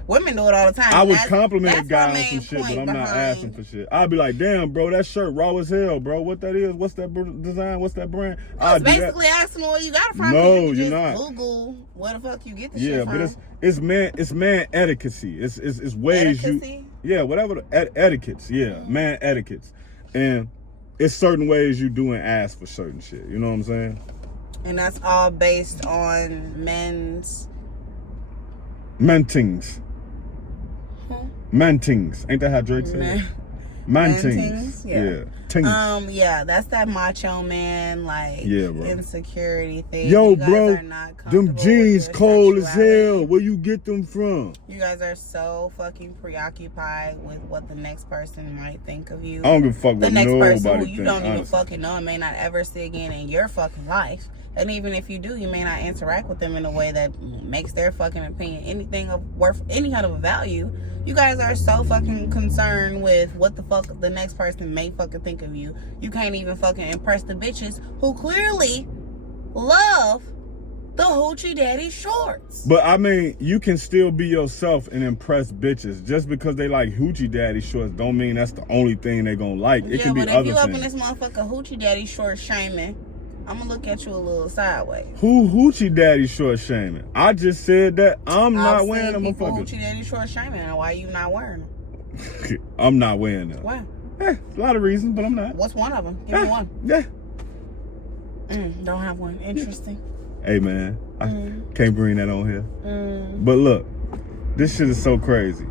Women do it all the time. I would compliment a guy on some shit, but I'm not asking for shit. I'd be like, damn, bro, that shirt raw as hell, bro. What that is? What's that design? What's that brand? I was basically asking where you got it from. No, you're not. Google where the fuck you get the shit from. Yeah, but it's man etiquette. It's ways whatever the etiquettes. Yeah, man etiquettes. And it's certain ways you do and ask for certain shit. You know what I'm saying? And that's all based on men's... Mentings. Mentings. Ain't that how Drake said it? Mentings. Yeah. Tings. Yeah, that's that macho man, like, insecurity thing. Yo, you guys bro, are not them jeans cold as hell. Where you get them from? You guys are so fucking preoccupied with what the next person might think of you. I don't give a fuck what nobody The next person who think, you don't even honestly. fucking know and may not ever see again in your fucking life. And even if you do, you may not interact with them in a way that makes their fucking opinion anything of worth any kind of value. You guys are so fucking concerned with what the fuck the next person may fucking think of you. You can't even fucking impress the bitches who clearly love the hoochie daddy shorts. But I mean, you can still be yourself and impress bitches. Just because they like hoochie daddy shorts don't mean that's the only thing they gonna like. It can be other things. Yeah, but if you up in this motherfucker hoochie daddy short shaming, I'm gonna look at you a little sideways. Who hoochie daddy short shaming? I just said that I'm not wearing them motherfuckers. Hoochie daddy short shaming, and why you not wearing them? I'm not wearing them. Why? A lot of reasons, but I'm not. What's one of them? Give me one. Yeah. Don't have one. Interesting. Hey man, I can't bring that on here. But look, this shit is so crazy.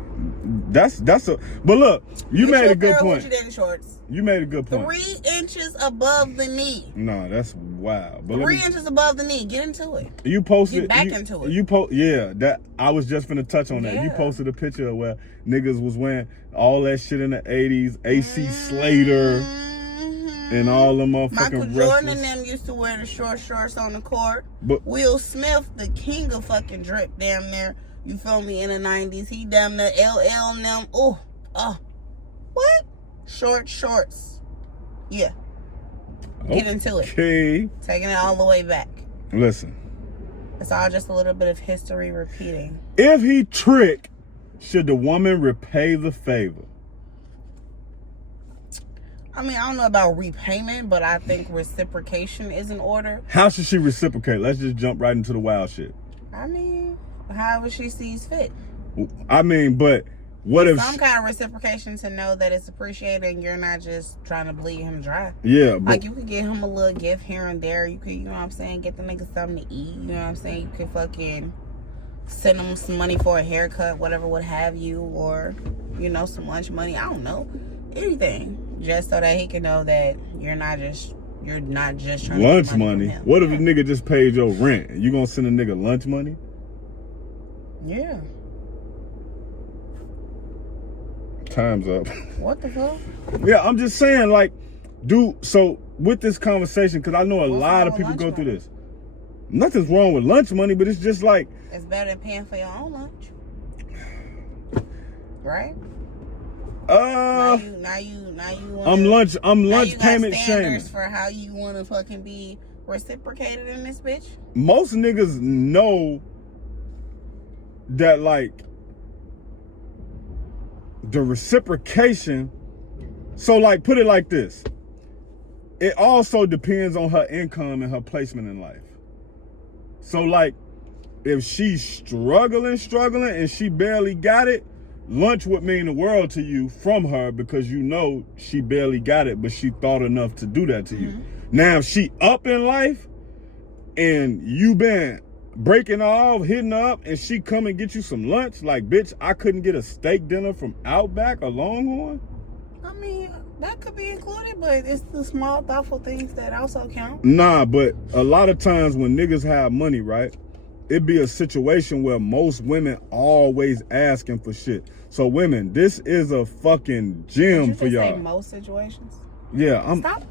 That's a. But look, you made a good point. Hoochie daddy shorts. You made a good point. 3 inches above the knee. No, that's wild. But 3 inches above the knee. Get into it. You posted. Get back into it. Yeah, that I was just finna touch on that. Yeah. You posted a picture of where niggas was wearing all that shit in the 80s. AC Slater and all them motherfucking Michael wrestlers. Jordan and them used to wear the short shorts on the court. But Will Smith, the king of fucking drip, damn near. You feel me? In the 90s, he damn near LL and them. What? Short shorts. Yeah. Get into it. Okay. Taking it all the way back. Listen. It's all just a little bit of history repeating. If he tricked, should the woman repay the favor? I mean, I don't know about repayment, but I think reciprocation is in order. How should she reciprocate? Let's just jump right into the wild shit. I mean, however she sees fit. I mean, but what if some kind of reciprocation to know that it's appreciated and you're not just trying to bleed him dry? Yeah, but like you could give him a little gift here and there. You could, you know what I'm saying, get the nigga something to eat. You know what I'm saying? You could fucking send him some money for a haircut, whatever, what have you, or you know, some lunch money. I don't know, anything, just so that he can know that you're not just trying lunch to get money. What if a nigga just paid your rent? You gonna send a nigga lunch money? Yeah. Time's up. What the fuck? Yeah, I'm just saying, like, dude, so with this conversation, because I know a lot of people go through this. Nothing's wrong with lunch money, but it's just like... It's better than paying for your own lunch. Right? Now you wanna, I'm lunch payment shaming. For how you want to fucking be reciprocated in this bitch? Most niggas know that, like, the reciprocation, so like, put it like this, it also depends on her income and her placement in life. So like, if she's struggling and she barely got it, lunch would mean the world to you from her, because you know she barely got it, but she thought enough to do that to you. Now if she up in life and you been breaking her off, hitting her up, and she come and get you some lunch, like, bitch, I couldn't get a steak dinner from Outback or Longhorn? I mean, that could be included, but it's the small, thoughtful things that also count. Nah, but a lot of times when niggas have money, right, it be a situation where most women always asking for shit. So women, this is a fucking gem for y'all. Say most situations? Yeah, Stop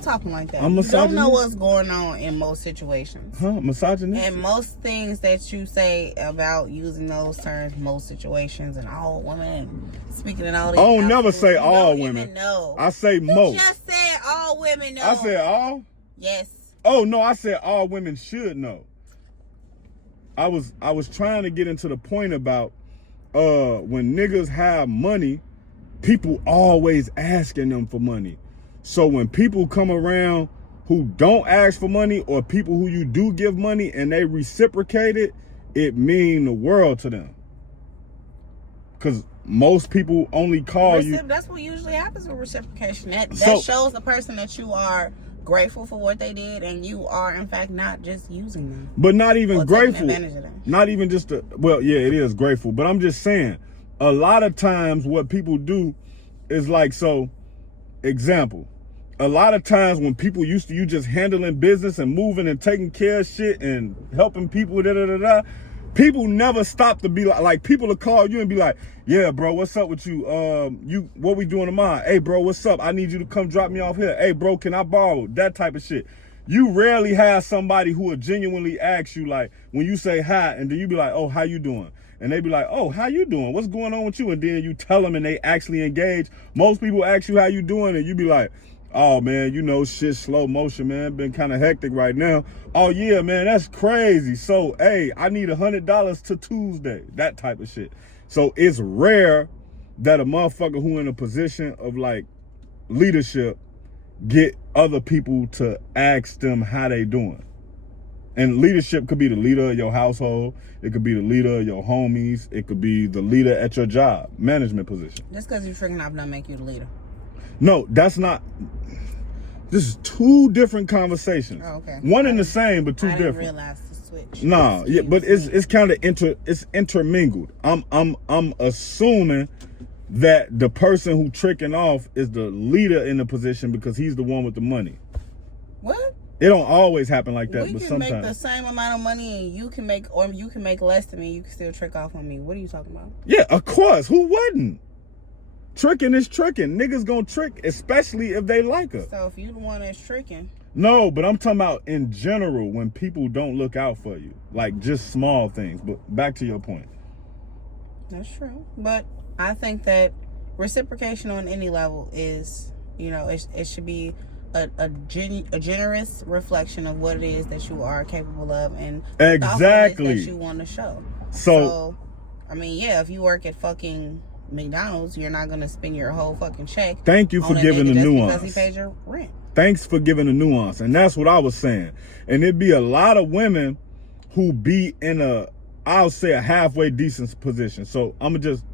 talking like that. I'm you don't know what's going on in most situations. Huh? Misogynist? And most things that you say about using those terms, most situations, and all women, speaking in all these... I don't never say all women. Even know. I say most. You just said all women know. I said all? Yes. Oh, no, I said all women should know. I was trying to get into the point about when niggas have money, people always asking them for money. So when people come around who don't ask for money, or people who you do give money and they reciprocate it, it mean the world to them. Because most people only call you... That's what usually happens with reciprocation. That shows the person that you are grateful for what they did, and you are in fact not just using them. But not even grateful. Taking advantage of them. Not even just well, yeah, it is grateful. But I'm just saying, a lot of times what people do is like, so, example, a lot of times when people used to you just handling business and moving and taking care of shit and helping people, people never stop to be like people will call you and be like, yeah, bro, what's up with you? What we doing tomorrow? Hey, bro, what's up? I need you to come drop me off here. Hey, bro, can I borrow? That type of shit. You rarely have somebody who will genuinely ask you, like, when you say hi, and then you be like, oh, how you doing? And they be like, oh, how you doing? What's going on with you? And then you tell them and they actually engage. Most people ask you how you doing and you be like, oh, man, you know, shit, slow motion, man. Been kind of hectic right now. Oh, yeah, man, that's crazy. So, hey, I need $100 to Tuesday. That type of shit. So it's rare that a motherfucker who in a position of, like, leadership get other people to ask them how they doing. And leadership could be the leader of your household. It could be the leader of your homies. It could be the leader at your job, management position. Just because you're freaking out doesn't make you the leader. No, that's not. This is two different conversations. Oh, okay. One and the same, but two different. I didn't realize the switch. Nah, yeah, but it's kind of it's intermingled. I'm assuming that the person who tricking off is the leader in the position because he's the one with the money. What? It don't always happen like that, but We can sometimes. make the same amount of money and you can make less than me. You can still trick off on me. What are you talking about? Yeah, of course. Who wouldn't? Tricking is tricking. Niggas gonna trick, especially if they like her. So if you the one that's tricking. No, but I'm talking about in general when people don't look out for you. Like just small things. But back to your point. That's true. But I think that reciprocation on any level is, you know, it should be a generous reflection of what it is that you are capable of and exactly that you want to show. So, I mean, yeah, if you work at fucking McDonald's, you're not gonna spend your whole fucking check. Thank you for giving the nuance. Because he paid your rent. Thanks for giving the nuance, and that's what I was saying. And it'd be a lot of women who be in I'll say a halfway decent position. So I'm gonna just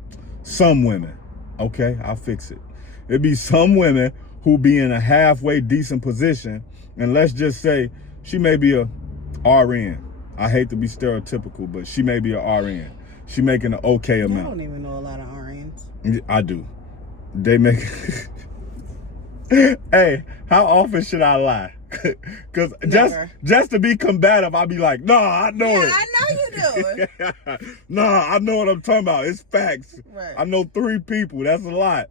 some women, okay? I'll fix it. It'd be some women who be in a halfway decent position, and let's just say she may be a RN. I hate to be stereotypical, but she may be a RN. She making an okay amount. I don't even know a lot of RNs. I do. They make. Hey, how often should I lie? Because just to be combative, I'll be like, nah, I know it. I know you do. Nah, I know what I'm talking about. It's facts. Right. I know 3 people. That's a lot.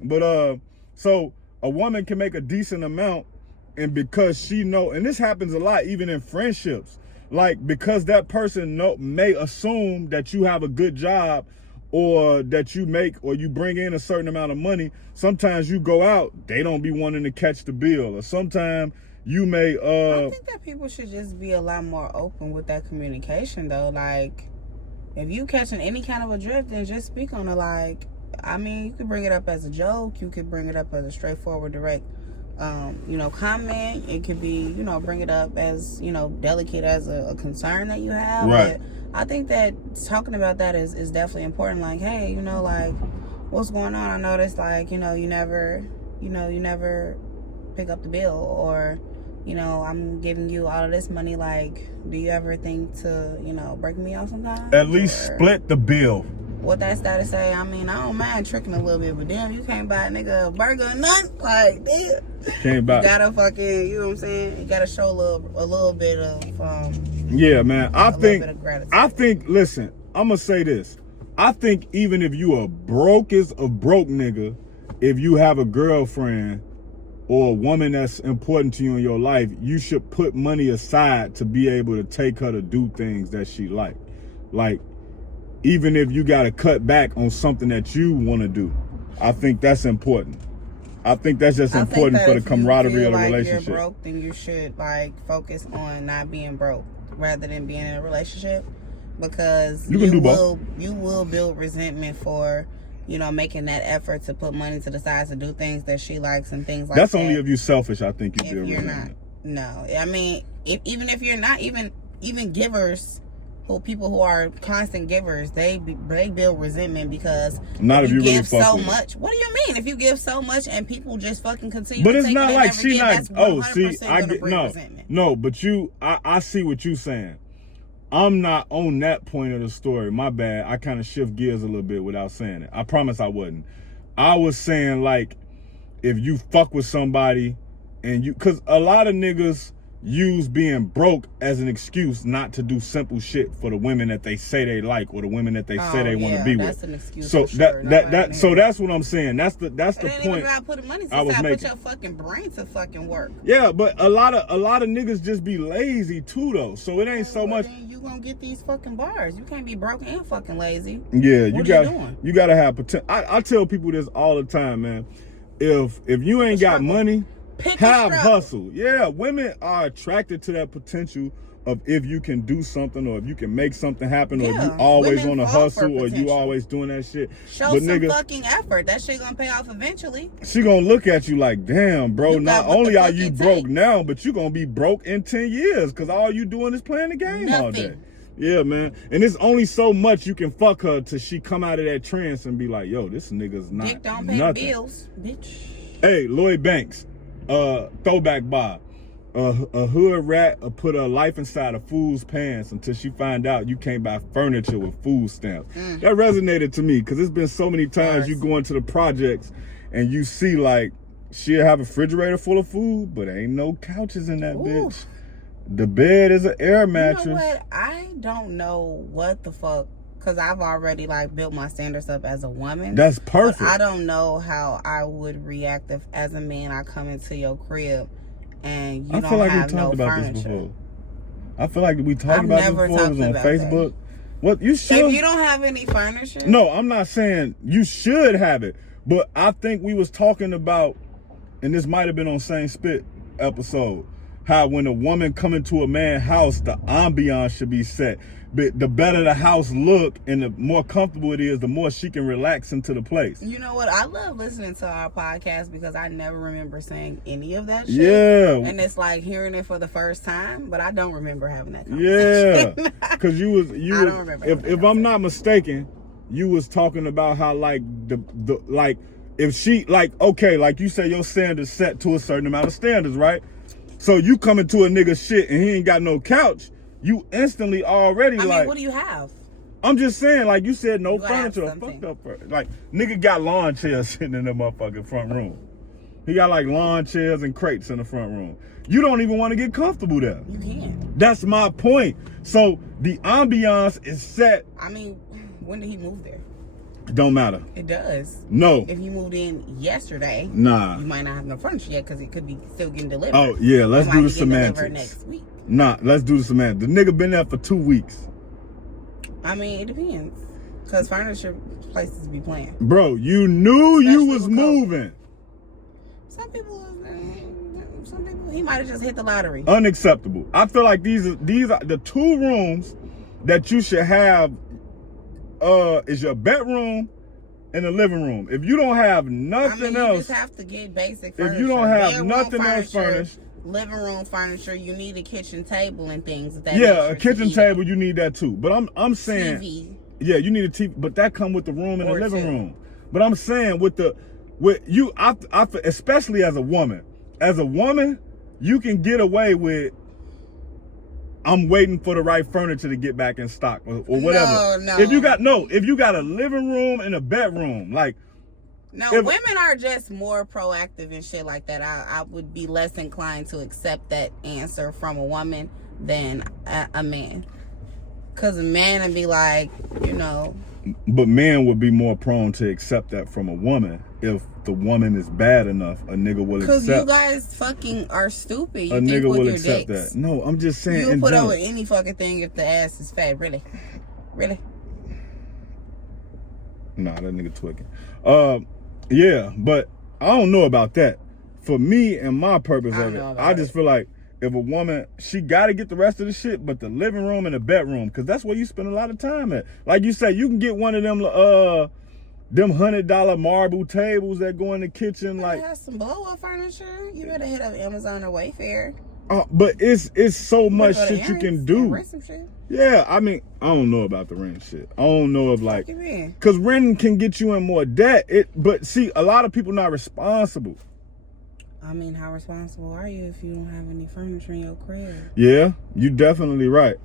But so a woman can make a decent amount, and because she know, and this happens a lot even in friendships, like because that person may assume that you have a good job or that you make or you bring in a certain amount of money. Sometimes you go out, they don't be wanting to catch the bill, or sometimes you may I think that people should just be a lot more open with that communication though. Like if you catching any kind of a drift, then just speak on it. Like, I mean, you could bring it up as a joke, you could bring it up as a straightforward, direct comment. It could be, bring it up as, delicate as a concern that you have. Right. But I think that talking about that is definitely important. Like, hey, like, what's going on? I noticed, like, you never pick up the bill, or, I'm giving you all of this money. Like, do you ever think to, break me off sometime? at least split the bill. What that status say? I mean, I don't mind tricking a little bit, but damn, you can't buy a nigga a burger or nothing. Like, damn. Can't buy. You gotta fucking, you know what I'm saying? You gotta show a little bit of Yeah, man. I bit of gratitude. Listen, I'm gonna say this. I think even if you are broke as a broke nigga, if you have a girlfriend or a woman that's important to you in your life, you should put money aside to be able to take her to do things that she like. Like, even if you got to cut back on something that you want to do, I think that's important. I think that's just important for the camaraderie of the relationship. If you're broke, then you should focus on not being broke rather than being in a relationship, because you will build resentment for making that effort to put money to the side to do things that she likes and things like that. That's only if you're selfish. I think you build resentment. If you're not, no. I mean, even if you're not, even givers people who are constant givers, they build resentment because not if you really give fuck so with much. What do you mean? If you give so much and people just fucking continue but to it's take not it like and she give, not. that's Oh, 100% see, I gonna get bring no, resentment. no. But I see what you saying. I'm not on that point of the story. My bad. I kind of shift gears a little bit without saying it. I promise I wasn't. I was saying like, if you fuck with somebody and you, cause a lot of niggas use being broke as an excuse not to do simple shit for the women that they say they like or the women that they say they want to be that's with. An excuse so for sure. that's what I'm saying. That's the it point. Ain't even about putting money. I was making. Put your fucking brain to fucking work. Yeah, but a lot of niggas just be lazy too though. So it ain't so much. Then you gonna get these fucking bars. You can't be broke and fucking lazy. Yeah, you gotta have potential. I tell people this all the time, man. If you ain't got money, have hustle. Yeah, women are attracted to that potential of if you can do something or if you can make something happen or if you always on a hustle or you always doing that shit. Show some fucking effort. That shit gonna pay off eventually. She gonna look at you like, damn, bro, not only are you broke now, but you gonna be broke in 10 years because all you doing is playing the game all day. Yeah, man. And it's only so much you can fuck her till she come out of that trance and be like, yo, this nigga's not Dick don't pay nothing. bills, bitch. Hey, Lloyd Banks, throwback Bob. A hood rat put her life inside a fool's pants until she find out you can't buy furniture with food stamps. That resonated to me because it's been so many times you go into the projects and you see like she'll have a refrigerator full of food, but ain't no couches in that bitch. The bed is an air mattress. You know what? I don't know what the fuck, because I've already like built my standards up as a woman. That's perfect. But I don't know how I would react if, as a man, I come into your crib and you don't have no furniture. I feel like we talked about this before. It was on Facebook. What you should? If you don't have any furniture? No, I'm not saying you should have it, but I think we was talking about, and this might have been on Same Spit episode, how when a woman come into a man's house, the ambiance should be set. But the better the house look and the more comfortable it is, the more she can relax into the place. You know what? I love listening to our podcast because I never remember saying any of that shit. Yeah. And it's like hearing it for the first time, but I don't remember having that conversation. Yeah. Because I don't remember. If I'm not mistaken, you was talking about how like the like if she like, okay, like you say your standards set to a certain amount of standards, right? So you come into a nigga shit and he ain't got no couch, you instantly already I mean, what do you have? I'm just saying, like you said, no furniture. Fucked up. Like, nigga got lawn chairs sitting in the motherfucking front room. He got like lawn chairs and crates in the front room. You don't even want to get comfortable there. You can't. That's my point. So the ambiance is set. I mean, when did he move there? It don't matter. It does. No. If you moved in yesterday, nah, you might not have no furniture yet because it could be still getting delivered. Oh yeah, let's do the semantics. Next week. Nah, let's do the semantics. The nigga been there for 2 weeks. I mean, it depends. Because furniture places be playing. Bro, you knew you was moving. Some people, he might have just hit the lottery. Unacceptable. I feel like these are the 2 rooms that you should have. Is your bedroom and the living room. If you don't have nothing else, you just have to get basic furniture. If you don't have nothing else furnished, living room furniture, you need a kitchen table and things. Yeah, a kitchen table, you need that too. But I'm saying, TV. Yeah, you need a TV, but that come with the room and the living room. But I'm saying I especially as a woman, you can get away with. I'm waiting for the right furniture to get back in stock or whatever. No. If you got a living room and a bedroom, like. No, women are just more proactive and shit like that. I would be less inclined to accept that answer from a woman than a man. Because a man would be like, But men would be more prone to accept that from a woman if the woman is bad enough. A nigga will accept. Because you guys fucking are stupid. You a nigga will accept dicks. that. No, I'm just saying. You'll put up with any fucking thing if the ass is fat. Really? Nah, that nigga tweaking. Yeah, but I don't know about that. For me and my purpose of it, I just feel like if a woman, she got to get the rest of the shit, but the living room and the bedroom, because that's where you spend a lot of time at. Like you say, you can get one of them $100 marble tables that go in the kitchen. Like, have some blow up furniture. You better hit up Amazon or Wayfair. But it's so much go to shit you can errands do. and rent some shit. Yeah, I mean, I don't know about the rent shit. I don't know if like, Fuck you mean? because renting can get you in more debt. But see, a lot of people not responsible. I mean, how responsible are you if you don't have any furniture in your crib? Yeah, you definitely right.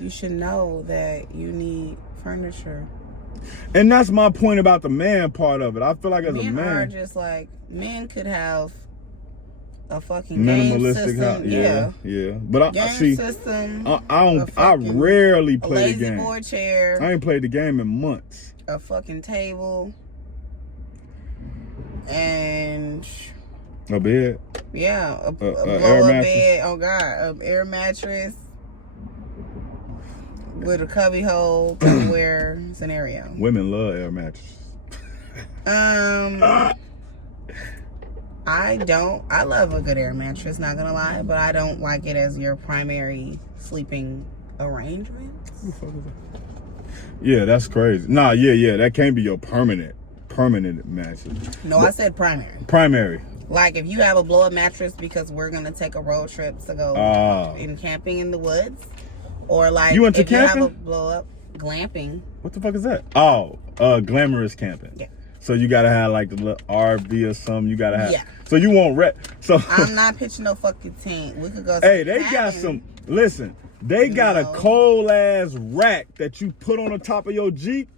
You should know that you need furniture. And that's my point about the man part of it. I feel like as Men a man, are just like, men could have a fucking minimalistic game system. yeah. But I Game see, system. I rarely A play the lazy game. boy chair. I ain't played the game in months. A fucking table. And A bed. yeah, a air blow-up mattress. bed. Oh God, an air mattress with a cubby hole everywhere scenario. Women love air mattresses. I love a good air mattress, not gonna lie, but I don't like it as your primary sleeping arrangement. Yeah, that's crazy. Nah, yeah, that can't be your permanent mattress. No, I said primary. Primary. Like if you have a blow-up mattress because we're gonna take a road trip to go in camping in the woods, or like you into if camping? you have a blow-up glamping. What the fuck is that? Oh, glamorous camping. Yeah. So you gotta have like the little RV or something. You gotta have. Yeah. So you won't So I'm not pitching no fucking tent. We could go. Hey, they got some. Listen, they got a cold ass rack that you put on the top of your Jeep,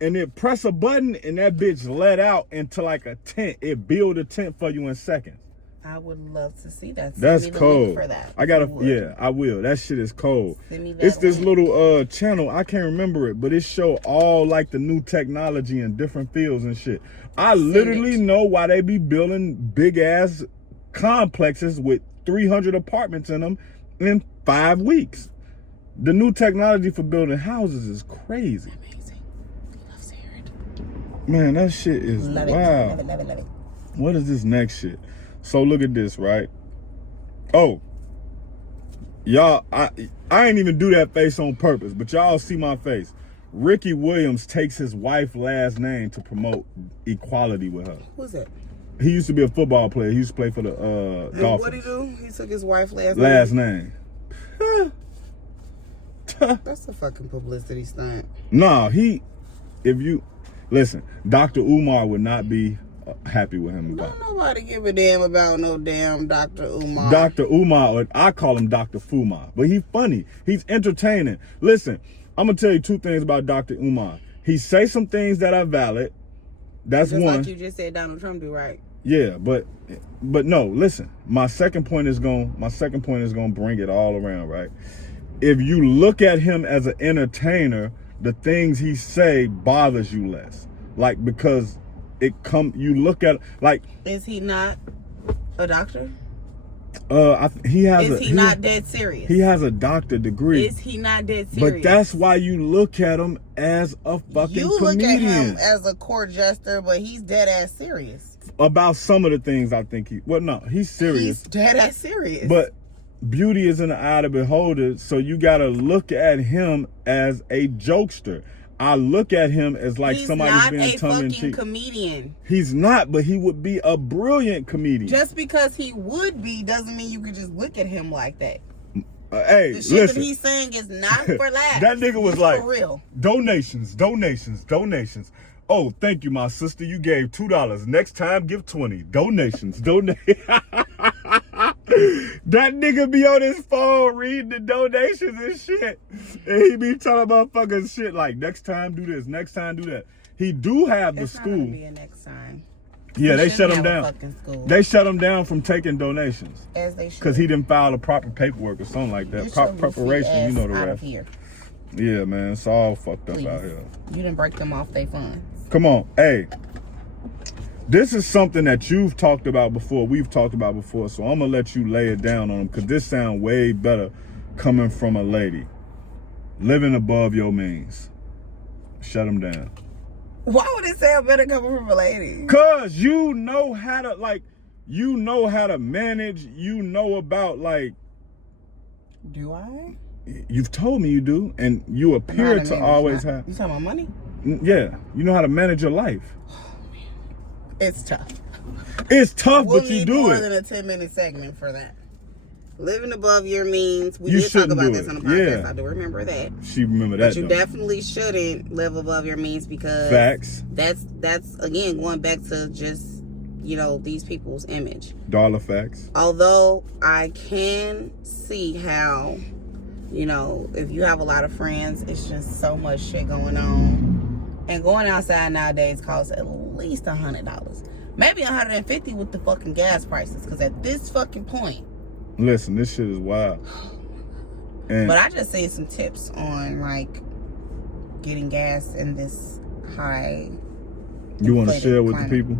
and then press a button, and that bitch let out into like a tent. It build a tent for you in seconds. I would love to see that. That's Send me the cold. link for that. I gotta. You would. Yeah, I will. That shit is cold. Send me that It's this link. little channel. I can't remember it, but it show all like the new technology in different fields and shit. I literally know why they be building big ass complexes with 300 apartments in them in 5 weeks. The new technology for building houses is crazy. Amazing. Love to hear it. Man, that shit is Love it. wow. Love it. What is this next shit? So look at this, right? Oh, y'all, I ain't even do that face on purpose, but y'all see my face. Ricky Williams takes his wife's last name to promote equality with her. Who's that? He used to be a football player. He used to play for the And Dolphins. what'd he do? He took his wife's last name. That's a fucking publicity stunt. Nah, listen, Dr. Umar would not be happy with him about Don't nobody give a damn about no damn Dr. Umar. Dr. Umar, or I call him Dr. Fumar, but he's funny. He's entertaining. Listen, I'm gonna tell you 2 things about Dr. Umar. He say some things that are valid. That's just one. like you just said Donald Trump do, right? Yeah, but no, listen. My second point is gonna bring it all around, right? If you look at him as an entertainer, the things he say bothers you less. Like, because you look at, like, Is he not a doctor? he Is he not dead serious? He has a doctor degree. Is he not dead serious? But that's why you look at him as a fucking you comedian. look at him as a court jester, but he's dead ass serious. About some of the things I think he's serious. He's dead ass serious. But beauty is in the eye of the beholder, so you gotta look at him as a jokester. I look at him as like somebody's being tongue in cheek. He's not a fucking comedian. He's not, but he would be a brilliant comedian. Just because he would be doesn't mean you could just look at him like that. Hey, The shit listen. that he's saying is not for laughs. That nigga was It's like, for real. donations. Oh, thank you, my sister. You gave $2. Next time, give 20. Donations. That nigga be on his phone reading the donations and shit. And he be talking about fucking shit like, next time do this, next time do that. He do have the It's school. not gonna be a next time. Yeah, they shut him shouldn't have a down. fucking school. They shut him down from taking donations. As they should. Because he didn't file the proper paperwork or something like that. Get your Preparation, goofy you know the ass out rest. of here. Yeah, man, it's all fucked up Please. out here. You didn't break them off their funds. Come on, hey. This is something that you've talked about before, we've talked about before, so I'm going to let you lay it down on them, because this sounds way better coming from a lady. Living above your means. Shut them down. Why would it sound better coming from a lady? Because you know how to, manage, you know about, like... Do I? You've told me you do, and you appear to always have... You talking about money? Yeah, you know how to manage your life. It's tough. It's tough, We'll but you need do more it. than a 10-minute segment for that. Living above your means. We You did talk shouldn't about do this it. on the podcast. Yeah. I do remember that. She remember that. But you though. definitely shouldn't live above your means because Facts. That's again going back to just, you know, these people's image. Dollar facts. Although I can see how, you know, if you have a lot of friends, it's just so much shit going on. And going outside nowadays costs at least $100. Maybe $150 with the fucking gas prices. Because at this fucking point. Listen, this shit is wild. And But I just say some tips on, like, getting gas in this high. you want to share with climate. the people?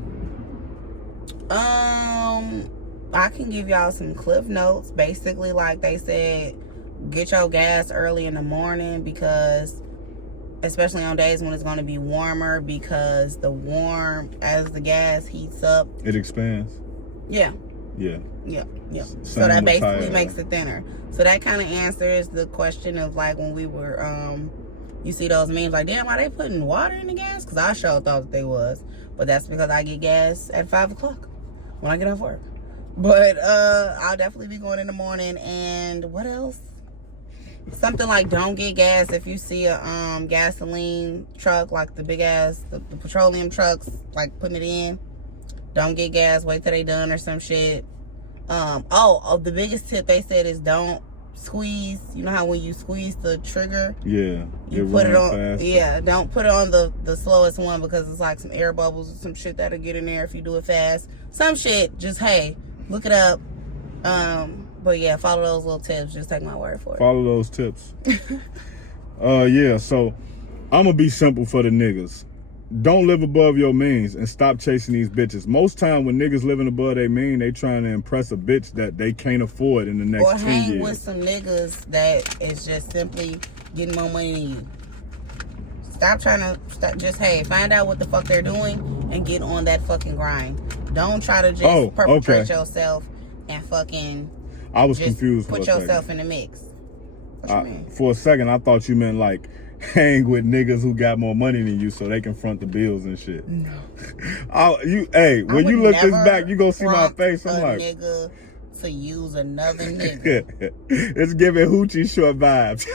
I can give y'all some cliff notes. Basically, like they said, get your gas early in the morning because, especially on days when it's going to be warmer, because as the gas heats up, It expands. Yeah. Yeah. So that basically makes it thinner. So that kind of answers the question of like when we were, you see those memes like, damn, are they putting water in the gas? Because I sure thought that they was. But that's because I get gas at 5 o'clock when I get off work. But I'll definitely be going in the morning. And what else? Something like don't get gas if you see a gasoline truck, like the big ass, the petroleum trucks, like putting it in. Don't get gas. Wait till they done or some shit. The biggest tip they said is don't squeeze. You know how when you squeeze the trigger, Yeah. you put it on. Faster. Yeah, don't put it on the slowest one because it's like some air bubbles or some shit that'll get in there if you do it fast. Some shit. Just hey, look it up. But yeah, follow those little tips. Just take my word for it. Follow those tips. Yeah. So I'm gonna be simple for the niggas. Don't live above your means and stop chasing these bitches. Most time when niggas living above their mean, they trying to impress a bitch that they can't afford in the next 10 years. Or hang with some niggas that is just simply getting more money than you. Stop trying to, just, hey, find out what the fuck they're doing and get on that fucking grind. Don't try to just perpetrate yourself and fucking I was confused put for a yourself second. in the mix. What you mean? For a second, I thought you meant like hang with niggas who got more money than you so they can front the bills and shit. No. When you look this back, you gonna see my face. I'm like, nigga to use another nigga. It's giving hoochie short vibes.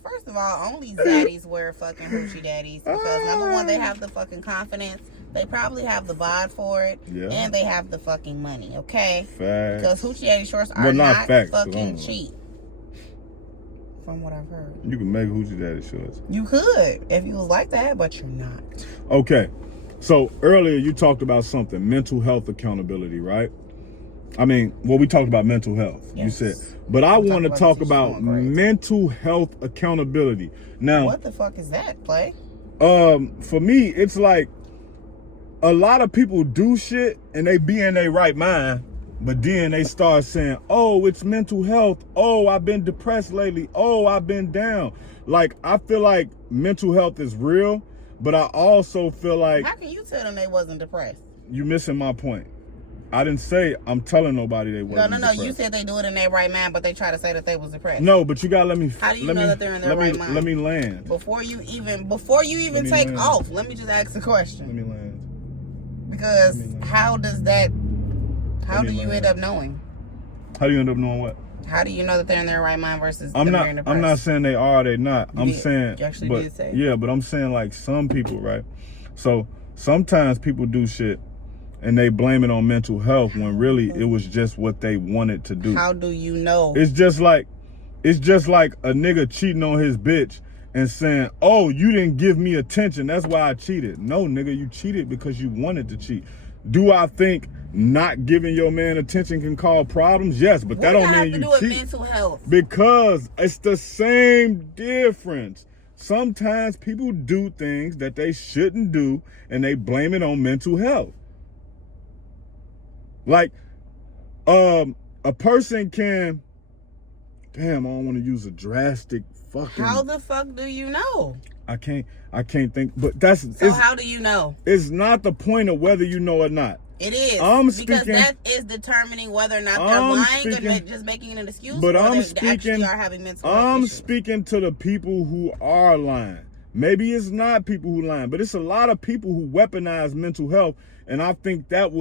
First of all, only zaddies wear fucking hoochie daddies because number one, they have the fucking confidence. They probably have the bod for it, and they have the fucking money. Okay, facts. Because hoochie daddy shorts are not facts, fucking cheap. From what I've heard, you can make hoochie daddy shorts. You could if you was like that, but you're not. Okay, so earlier you talked about something, mental health accountability, right? I mean, well, we talked about mental health. Yes. You said, but I want to talk about mental health accountability. Now, what the fuck is that, Play? For me, it's like a lot of people do shit and they be in their right mind. But then they start saying, oh, it's mental health. Oh, I've been depressed lately. Oh, I've been down. Like, I feel like mental health is real, but I also feel like... How can you tell them they wasn't depressed? You missing my point. I didn't say I'm telling nobody they wasn't depressed. You said they do it in their right mind, but they try to say that they was depressed. No, but you gotta let me... How do you know that they're in their right mind? Let me land. Before you even take off, let me just ask a question. Let me land. Because how does that... How do you end up knowing? How do you end up knowing what? How do you know that they're in their right mind versus I'm not saying they are, they not. You actually did say. Yeah, but I'm saying like some people, right? So sometimes people do shit and they blame it on mental health when really it was just what they wanted to do. How do you know? It's just like a nigga cheating on his bitch and saying, oh, you didn't give me attention, that's why I cheated. No, nigga, you cheated because you wanted to cheat. Do I think not giving your man attention can cause problems? Yes, but that don't mean you cheat. What does that have to do with mental health? Because it's the same difference. Sometimes people do things that they shouldn't do and they blame it on mental health. Like, a person can... Damn, I don't want to use a drastic fucking... How the fuck do you know? I can't think, but that's... So how do you know? It's not the point of whether you know or not. It is. Because that is determining whether or not they're lying and just making an excuse, but or they actually are having mental health issues. I'm speaking to the people who are lying. Maybe it's not people who lying, but it's a lot of people who weaponize mental health, and I think that's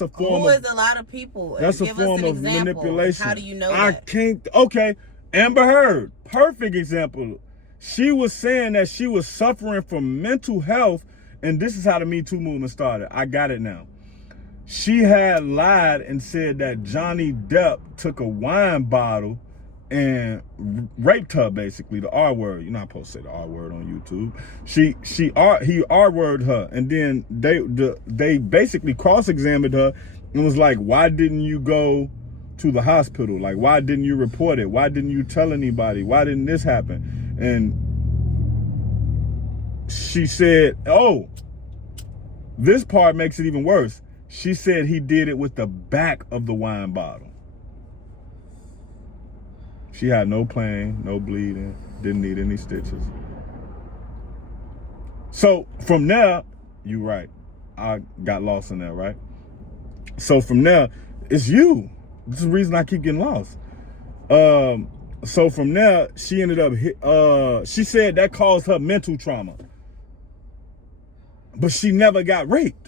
a form Who is a lot of people? That's a Give us form an of example. manipulation. How do you know I that? can't. Okay, Amber Heard, perfect example. She was saying that she was suffering from mental health, and this is how the Me Too movement started. I got it now. She had lied and said that Johnny Depp took a wine bottle and raped her, basically, the R word. You're not supposed to say the R word on YouTube. He R worded her, and then they basically cross-examined her and was like, why didn't you go to the hospital? Like, why didn't you report it? Why didn't you tell anybody? Why didn't this happen? And she said, oh, this part makes it even worse. She said he did it with the back of the wine bottle. She had no pain, no bleeding, didn't need any stitches. So from there, you right. I got lost in there, right? So from there, it's you. This is the reason I keep getting lost. So from there, she ended up, she said that caused her mental trauma. But she never got raped.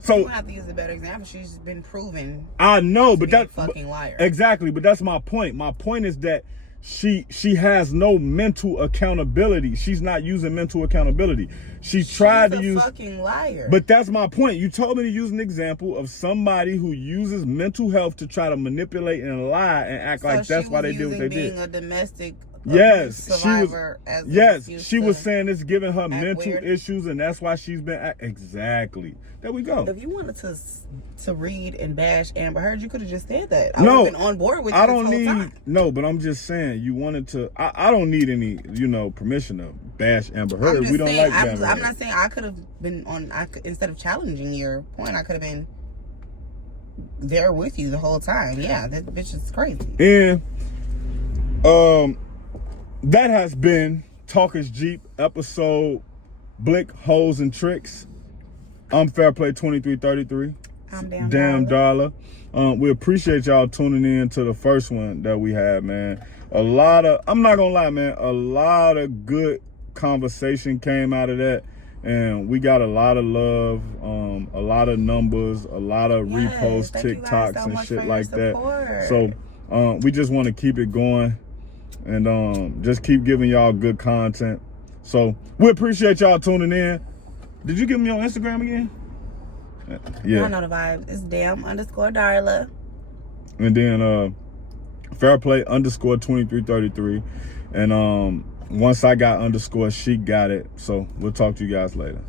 So you have to use a better example. She's been proven. I know, but that's a fucking liar. Exactly, but that's my point. My point is that she has no mental accountability. She's not using mental accountability. She's tried to use fucking liar. But that's my point. You told me to use an example of somebody who uses mental health to try to manipulate and lie and act like that's why they did what they did. Being a domestic survivor she was to saying it's giving her mental weird. Issues, and that's why she's been exactly. There we go. If you wanted to read and bash Amber Heard, you could have just said that. I No, would have been on board with you. I don't this whole need time. no, but I'm just saying you wanted to. I don't need any permission to bash Amber Heard. We don't like Amber Heard. I'm not saying I could have been on. Instead of challenging your point, I could have been there with you the whole time. Yeah, that bitch is crazy. And that has been Talkers Jeep episode Blick, Hoes, and Tricks. I'm Fairplay 2333. I'm Damn Dollar. We appreciate y'all tuning in to the first one that we had, man. I'm not gonna lie, man, a lot of good conversation came out of that. And we got a lot of love, a lot of numbers, a lot of reposts, TikToks, and shit like that. So we just want to keep it going and just keep giving y'all good content. So we appreciate y'all tuning in. Did you give me on Instagram again? Yeah. I know the vibe. It's damn_Darla. And then Fairplay _2333. And once I got underscore, she got it. So we'll talk to you guys later.